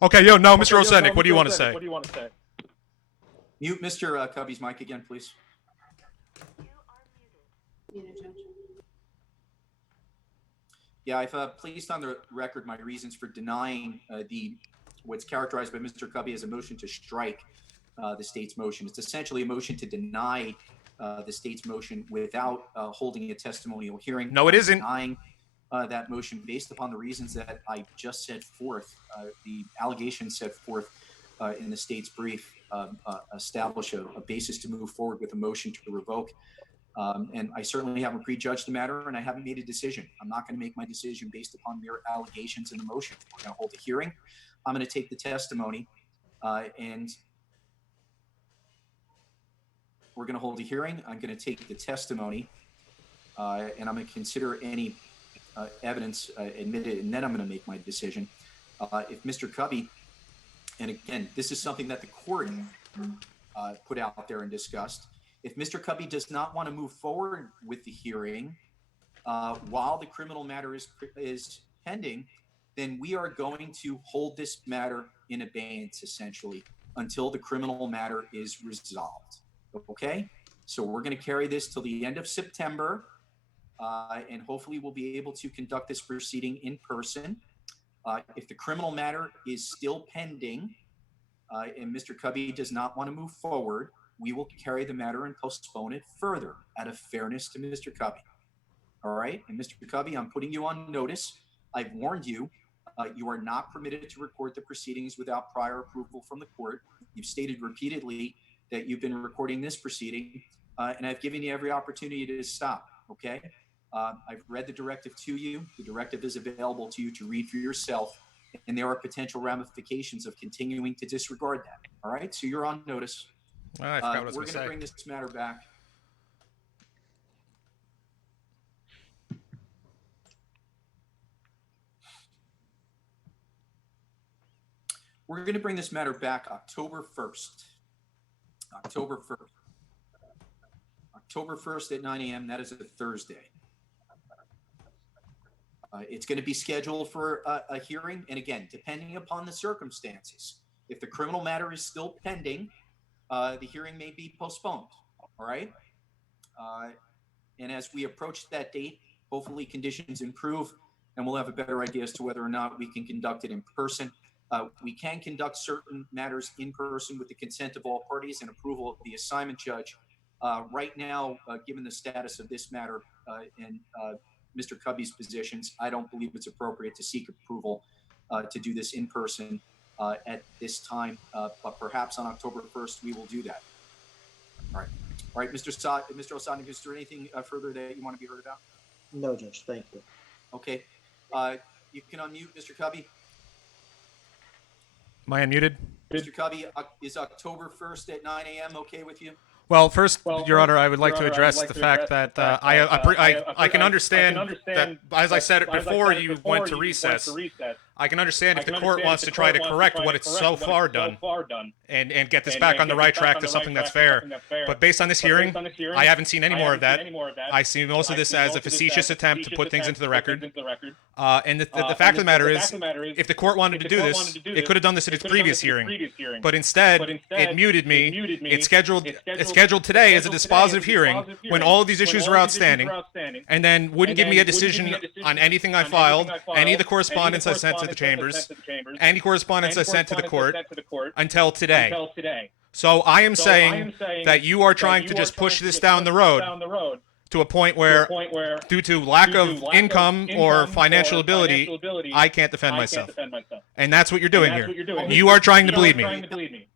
Okay, no, Mr. Osadnik, what do you want to say? Mute Mr. Cubby's mic again, please. Yeah, I've placed on the record my reasons for denying what's characterized by Mr. Cubby as a motion to strike the state's motion. It's essentially a motion to deny the state's motion without holding a testimonial hearing. No, it isn't. Denying that motion based upon the reasons that I just set forth, the allegations set forth in the state's brief establish a basis to move forward with a motion to revoke. And I certainly haven't prejudged the matter, and I haven't made a decision. I'm not going to make my decision based upon mere allegations in the motion. We're going to hold a hearing. I'm going to take the testimony, and we're going to hold a hearing. I'm going to take the testimony, and I'm going to consider any evidence admitted, and then I'm going to make my decision. If Mr. Cubby, and again, this is something that the court put out there and discussed, if Mr. Cubby does not want to move forward with the hearing while the criminal matter is pending, then we are going to hold this matter in abeyance, essentially, until the criminal matter is resolved. Okay? So we're going to carry this till the end of September, and hopefully we'll be able to conduct this proceeding in person. If the criminal matter is still pending and Mr. Cubby does not want to move forward, we will carry the matter and postpone it further out of fairness to Mr. Cubby. All right? And Mr. Cubby, I'm putting you on notice. I've warned you. You are not permitted to record the proceedings without prior approval from the court. You've stated repeatedly that you've been recording this proceeding, and I've given you every opportunity to stop, okay? I've read the directive to you. The directive is available to you to read for yourself, and there are potential ramifications of continuing to disregard that. All right, so you're on notice. I forgot what I was We're going going to to bring this matter back. We're going to bring this matter back October 1st. October 1st. October 1st at 9 a.m. That is a Thursday. It's going to be scheduled for a hearing. And again, depending upon the circumstances, if the criminal matter is still pending, the hearing may be postponed. All right. And as we approach that date, hopefully conditions improve and we'll have a better idea as to whether or not we can conduct it in person. We can conduct certain matters in person with the consent of all parties and approval of the assignment judge. Right now, given the status of this matter and Mr. Cubby's positions, I don't believe it's appropriate to seek approval to do this in person at this time, but perhaps on October 1st, we will do that. All right, Mr. Ossadnik, is there anything further that you want to be heard about? No, Judge, thank you. Okay, you can unmute Mr. Cubby. Am I unmuted? Mr. Cubby, is October 1st at 9 a.m. okay with you? Well, first, Your Honor, I would like to address the fact that I can understand that, as I said it before you went to recess, I can understand if the court wants to try to correct what it's so far done and get this back on the right track to something that's fair. But based on this hearing, I haven't seen any more of that. I see most of this as a facetious attempt to put things into the record. And the fact of the matter is, if the court wanted to do this, it could have done this at its previous hearing. But instead, it muted me. It's scheduled today as a dispositive hearing when all of these issues were outstanding, and then wouldn't give me a decision on anything I filed, any of the correspondence I sent to the chambers, any correspondence I sent to the court until today. So I am saying that you are trying to just push this down the road to a point where, due to lack of income or financial ability, I can't defend myself. And that's what you're doing here. You are trying to bleed me.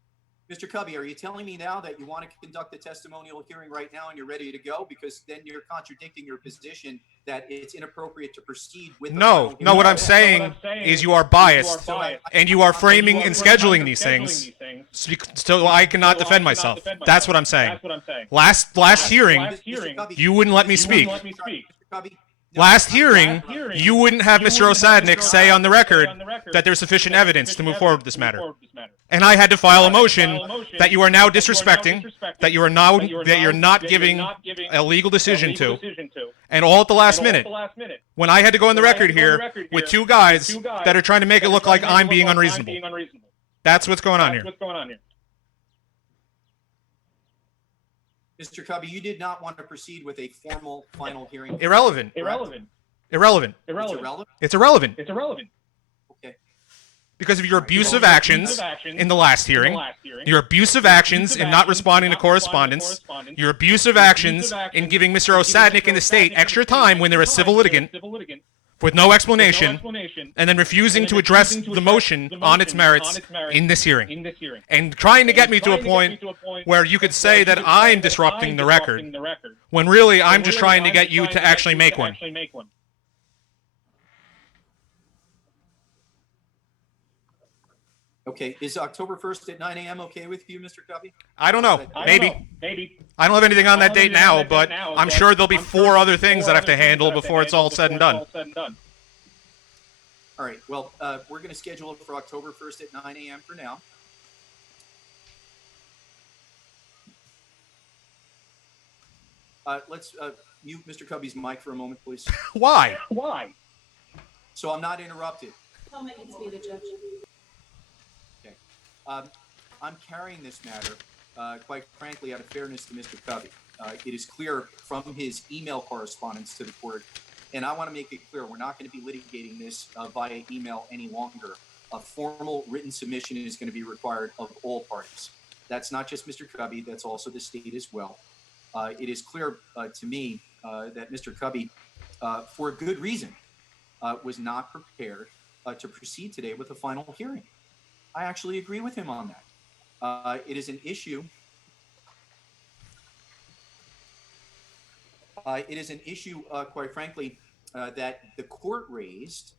Mr. Cubby, are you telling me now that you want to conduct a testimonial hearing right now and you're ready to go? Because then you're contradicting your position that it's inappropriate to proceed with. No, what I'm saying is you are biased and you are framing and scheduling these things so I cannot defend myself. That's what I'm saying. Last hearing, you wouldn't let me speak. Last hearing, you wouldn't have Mr. Ossadnik say on the record that there's sufficient evidence to move forward with this matter. And I had to file a motion that you are now disrespecting, that you're not giving a legal decision to, and all at the last minute, when I had to go on the record here with two guys that are trying to make it look like I'm being unreasonable. That's what's going on here. Mr. Cubby, you did not want to proceed with a formal final hearing. Irrelevant. It's irrelevant. Okay. Because of your abusive actions in the last hearing, your abusive actions in not responding to correspondence, your abusive actions in giving Mr. Ossadnik and the state extra time when they're a civil litigant with no explanation, and then refusing to address the motion on its merits in this hearing, and trying to get me to a point where you could say that I'm disrupting the record, when really I'm just trying to get you to actually make one. Okay, is October 1st at 9 a.m. okay with you, Mr. Cubby? I don't know. Maybe. I don't have anything on that date now, but I'm sure there'll be 4 other things that I have to handle before it's all said and done. All right, well, we're going to schedule it for October 1st at 9 a.m. for now. Let's mute Mr. Cubby's mic for a moment, please. Why? So I'm not interrupted. Tell me it's me, the judge. I'm carrying this matter, quite frankly, out of fairness to Mr. Cubby. It is clear from his email correspondence to the court, and I want to make it clear, we're not going to be litigating this via email any longer. A formal written submission is going to be required of all parties. That's not just Mr. Cubby, that's also the state as well. It is clear to me that Mr. Cubby, for good reason, was not prepared to proceed today with a final hearing. I actually agree with him on that. It is an issue It is an issue, quite frankly, that the court raised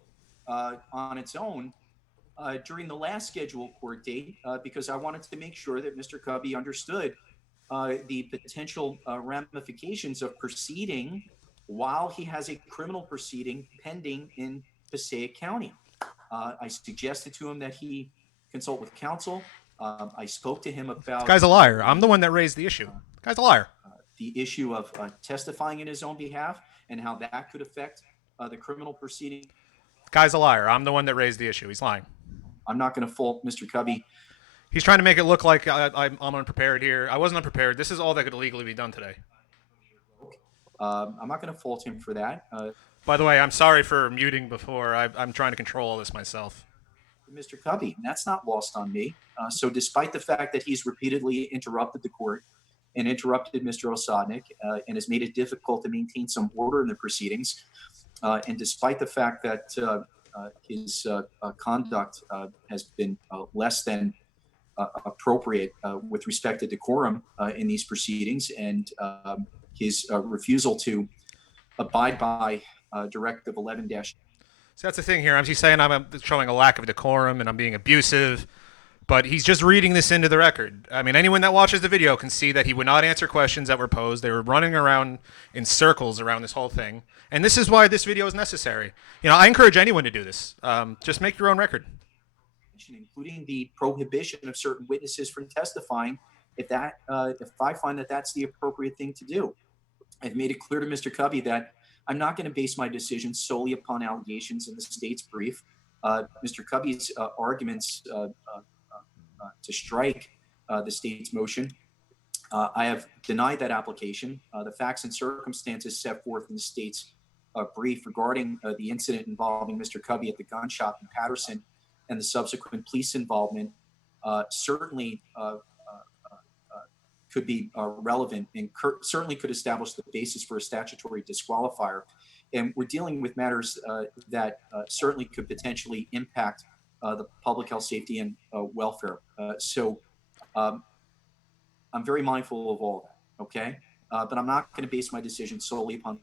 on its own during the last scheduled court date, because I wanted to make sure that Mr. Cubby understood the potential ramifications of proceeding while he has a criminal proceeding pending in Passaic County. I suggested to him that he consult with counsel. I spoke to him about— This guy's a liar. I'm the one that raised the issue. This guy's a liar. The issue of testifying in his own behalf and how that could affect the criminal proceeding. This guy's a liar. I'm the one that raised the issue. He's lying. I'm not going to fault Mr. Cubby. He's trying to make it look like I'm unprepared here. I wasn't unprepared. This is all that could legally be done today. I'm not going to fault him for that. By the way, I'm sorry for muting before. I'm trying to control all this myself. Mr. Cubby, and that's not lost on me. So despite the fact that he's repeatedly interrupted the court and interrupted Mr. Osadnik and has made it difficult to maintain some order in the proceedings, and despite the fact that his conduct has been less than appropriate with respect to decorum in these proceedings, and his refusal to abide by Directive 11- So that's the thing here. He's saying I'm showing a lack of decorum and I'm being abusive, but he's just reading this into the record. I mean, anyone that watches the video can see that he would not answer questions that were posed. They were running around in circles around this whole thing. And this is why this video is necessary. You know, I encourage anyone to do this. Just make your own record. Including the prohibition of certain witnesses from testifying if I find that that's the appropriate thing to do. I've made it clear to Mr. Cubby that I'm not going to base my decision solely upon allegations in the state's brief. Mr. Cubby's arguments to strike the state's motion, I have denied that application. The facts and circumstances set forth in the state's brief regarding the incident involving Mr. Cubby at the gun shop in Paterson and the subsequent police involvement certainly could be relevant and certainly could establish the basis for a statutory disqualifier. And we're dealing with matters that certainly could potentially impact the public health, safety, and welfare. So I'm very mindful of all that, okay? But I'm not going to base my decision solely upon.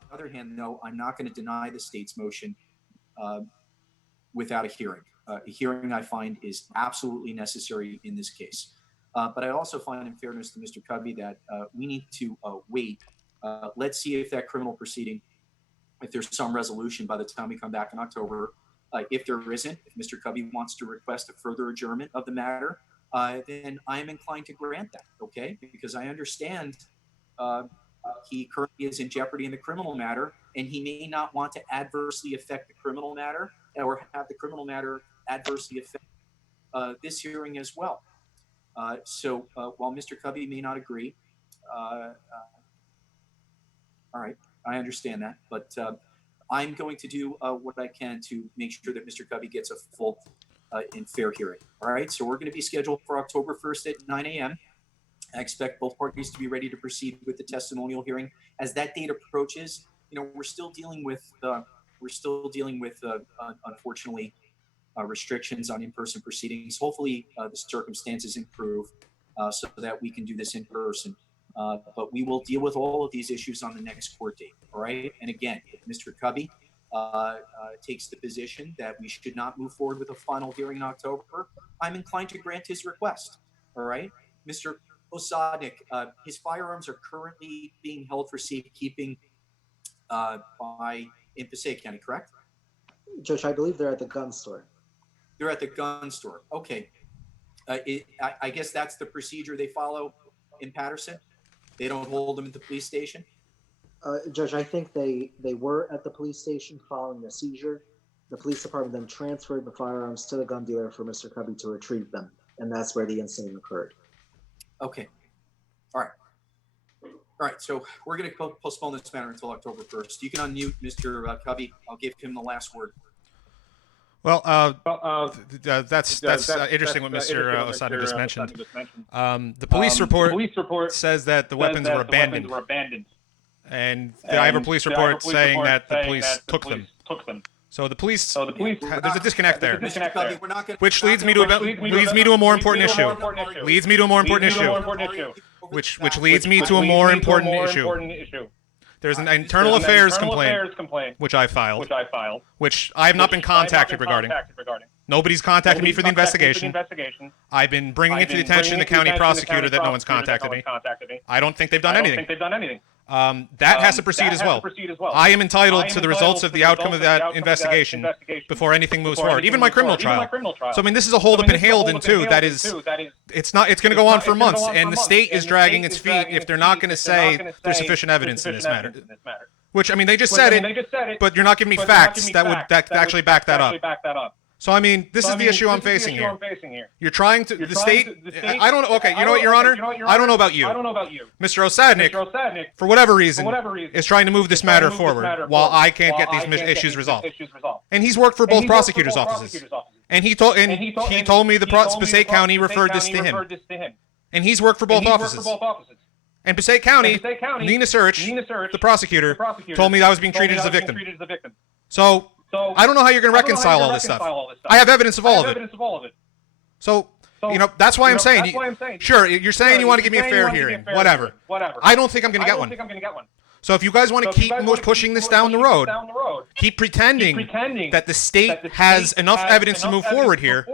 On the other hand, no, I'm not going to deny the state's motion without a hearing. A hearing, I find, is absolutely necessary in this case. But I also find, in fairness to Mr. Cubby, that we need to wait. Let's see if that criminal proceeding, if there's some resolution by the time we come back in October. If there isn't, if Mr. Cubby wants to request a further adjournment of the matter, then I am inclined to grant that, okay? Because I understand he currently is in jeopardy in the criminal matter, and he may not want to adversely affect the criminal matter or have the criminal matter adversely affect this hearing as well. So while Mr. Cubby may not agree, all right, I understand that, but I'm going to do what I can to make sure that Mr. Cubby gets a full and fair hearing. All right, so we're going to be scheduled for October 1st at 9 a.m. I expect both parties to be ready to proceed with the testimonial hearing. As that date approaches, you know, we're still dealing with unfortunately restrictions on in-person proceedings. Hopefully the circumstances improve so that we can do this in person. But we will deal with all of these issues on the next court date. All right. And again, if Mr. Cubby takes the position that we should not move forward with a final hearing in October, I'm inclined to grant his request. All right. Mr. Osadnik, his firearms are currently being held for safekeeping in Passaic County, correct? Judge, I believe they're at the gun store. They're at the gun store. Okay. I guess that's the procedure they follow in Paterson. They don't hold them at the police station. Judge, I think they were at the police station following the seizure. The police department then transferred the firearms to the gun dealer for Mr. Cubby to retrieve them. And that's where the incident occurred. Okay. All right. All right. So we're going to postpone this matter until October 1st. You can unmute Mr. Cubby. I'll give him the last word. Well, that's interesting what Mr. Osadnik just mentioned. The police report says that the weapons were abandoned. And I have a police report saying that the police took them. So the police, there's a disconnect there, which leads me to a more important issue. which leads me to a more important issue. There's an internal affairs complaint, which I filed, which I have not been contacted regarding. Nobody's contacted me for the investigation. I've been bringing it to the attention of the county prosecutor that no one's contacted me. I don't think they've done anything. That has to proceed as well. I am entitled to the results of the outcome of that investigation before anything moves forward, even my criminal trial. So I mean, this is a holdup in Haledon too. That is, it's going to go on for months, and the state is dragging its feet if they're not going to say there's sufficient evidence in this matter. Which, I mean, they just said it, but you're not giving me facts that actually back that up. So, I mean, this is the issue I'm facing here. You're trying to, the state, I don't know, okay, you know what, Your Honor? I don't know about you. Mr. Osadnik, for whatever reason, is trying to move this matter forward while I can't get these issues resolved. And he's worked for both prosecutors' offices. And he told me the Passaic County referred this to him. And he's worked for both offices. And Passaic County, Nina Search, the prosecutor, told me that I was being treated as a victim. So, I don't know how you're going to reconcile all this stuff. I have evidence of all of it. So, you know, that's why I'm saying, sure, you're saying you want to give me a fair hearing, whatever. I don't think I'm going to get one. So if you guys want to keep pushing this down the road, keep pretending that the state has enough evidence to move forward here,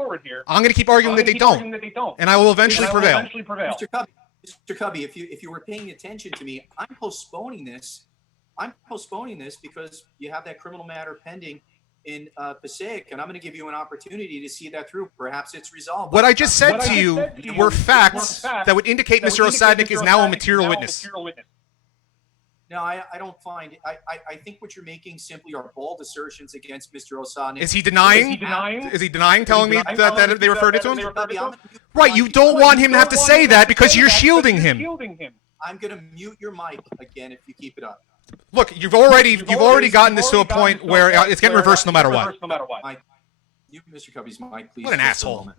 I'm going to keep arguing that they don't, and I will eventually prevail. Mr. Cubby, if you were paying attention to me, I'm postponing this. I'm postponing this because you have that criminal matter pending in Passaic, and I'm going to give you an opportunity to see that through. Perhaps it's resolved. What I just said to you were facts that would indicate Mr. Osadnik is now a material witness. No, I don't find it. I think what you're making simply are bold assertions against Mr. Osadnik. Is he denying? Is he denying telling me that they referred it to him? Right, you don't want him to have to say that because you're shielding him. I'm going to mute your mic again if you keep it up. Look, you've already gotten this to a point where it's getting reversed no matter what. You, Mr. Cubby's mic, please. What an asshole.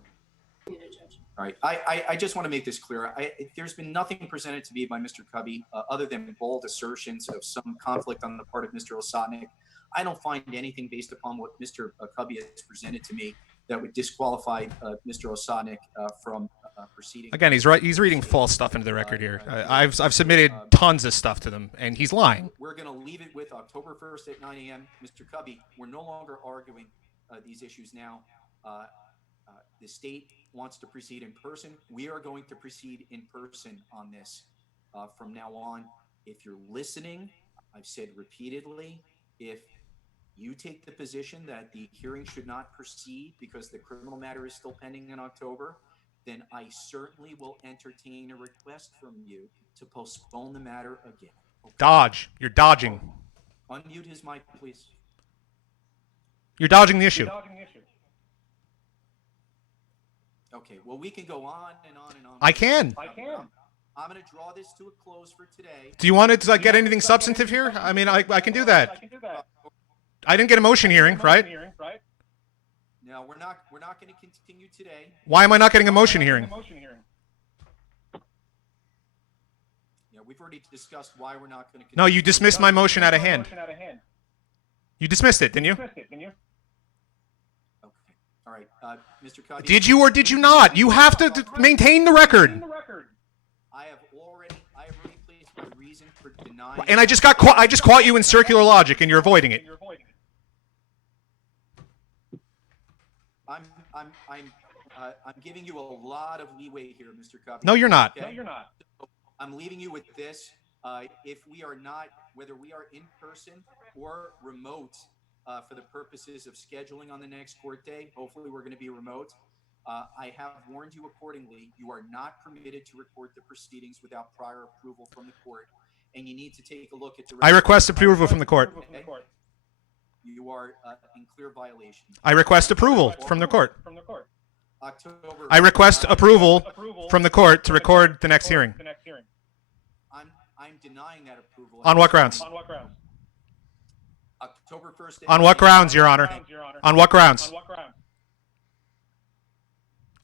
All right, I just want to make this clear. There's been nothing presented to me by Mr. Cubby other than bold assertions of some conflict on the part of Mr. Osadnik. I don't find anything based upon what Mr. Cubby has presented to me that would disqualify Mr. Osadnik from proceeding. Again, he's right. He's reading false stuff into the record here. I've submitted tons of stuff to them, and he's lying. We're going to leave it with October 1st at 9 a.m. Mr. Cubby, we're no longer arguing these issues now. The state wants to proceed in person. We are going to proceed in person on this from now on. If you're listening, I've said repeatedly, if you take the position that the hearing should not proceed because the criminal matter is still pending in October, then I certainly will entertain a request from you to postpone the matter again. Okay? Dodge. You're dodging. Unmute his mic, please. You're dodging the issue. Okay, well, we can go on and on and on. I can. I'm going to draw this to a close for today. Do you want to get anything substantive here? I mean, I can do that. I didn't get a motion hearing, right? No, we're not going to continue today. Why am I not getting a motion hearing? Yeah, we've already discussed why we're not going to continue. No, you dismissed my motion out of hand. You dismissed it, didn't you? All right, Mr. Cuddy. Did you or did you not? You have to maintain the record. I have already placed my reason for denying. And I just caught you in circular logic, and you're avoiding it. I'm giving you a lot of leeway here, Mr. Cuddy. No, you're not. Okay? No, you're not. I'm leaving you with this. If we are not, whether we are in person or remote. For the purposes of scheduling on the next court day. Hopefully we're going to be remote. I have warned you accordingly. You are not permitted to record the proceedings without prior approval from the court, and you need to take a look at the... I request approval from the court. Okay? You are in clear violation. I request approval from the court. October... I request approval from the court to record the next hearing. I'm denying that approval. On what grounds? October 1st. On what grounds, Your Honor? On what grounds?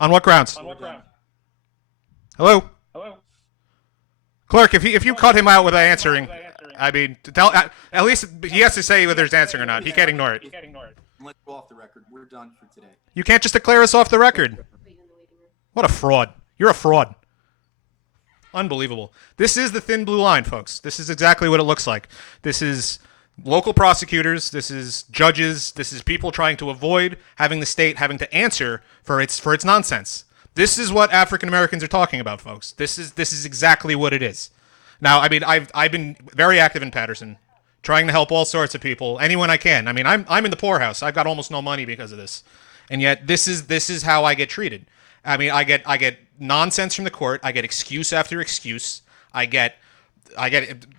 On what grounds? Hello? Clerk, if you cut him out without answering, I mean, at least he has to say whether he's answering or not. He can't ignore it. Let's go off the record. We're done for today. You can't just declare us off the record. What a fraud. You're a fraud. Unbelievable. This is the thin blue line, folks. This is exactly what it looks like. This is local prosecutors. This is judges. This is people trying to avoid having the state having to answer for its nonsense. This is what African Americans are talking about, folks. This is exactly what it is. Now, I mean, I've been very active in Paterson, trying to help all sorts of people, anyone I can. I mean, I'm in the poorhouse. I've got almost no money because of this, and yet this is how I get treated. I mean, I get nonsense from the court. I get excuse after excuse. I get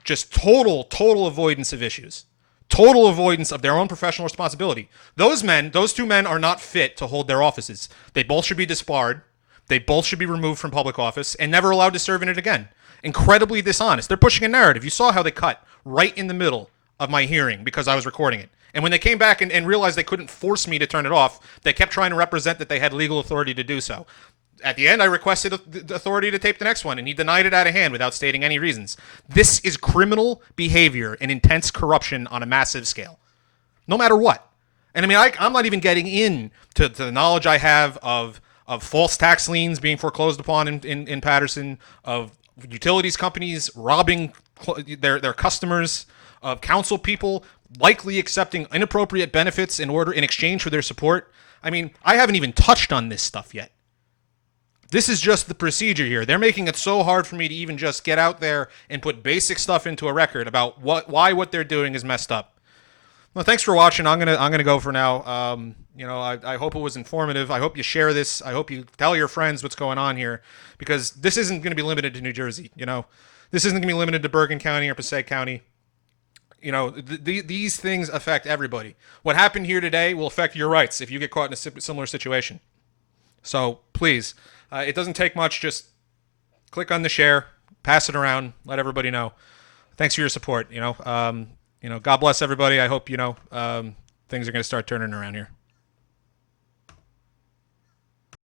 just total avoidance of issues, total avoidance of their own professional responsibility. Those two men are not fit to hold their offices. They both should be disbarred. They both should be removed from public office and never allowed to serve in it again. Incredibly dishonest. They're pushing a narrative. You saw how they cut right in the middle of my hearing because I was recording it. And when they came back and realized they couldn't force me to turn it off, they kept trying to represent that they had legal authority to do so. At the end, I requested the authority to tape the next one, and he denied it out of hand without stating any reasons. This is criminal behavior and intense corruption on a massive scale, no matter what. And I mean, I'm not even getting into the knowledge I have of false tax liens being foreclosed upon in Paterson, of utilities companies robbing their customers, of council people likely accepting inappropriate benefits in exchange for their support. I mean, I haven't even touched on this stuff yet. This is just the procedure here. They're making it so hard for me to even just get out there and put basic stuff into a record about why what they're doing is messed up. Well, thanks for watching. I'm gonna go for now. I hope it was informative. I hope you share this. I hope you tell your friends what's going on here, because this isn't going to be limited to New Jersey. This isn't going to be limited to Bergen County or Passaic County. These things affect everybody. What happened here today will affect your rights if you get caught in a similar situation. So please, it doesn't take much. Just click on the share, pass it around, let everybody know. Thanks for your support. God bless everybody. I hope things are going to start turning around here.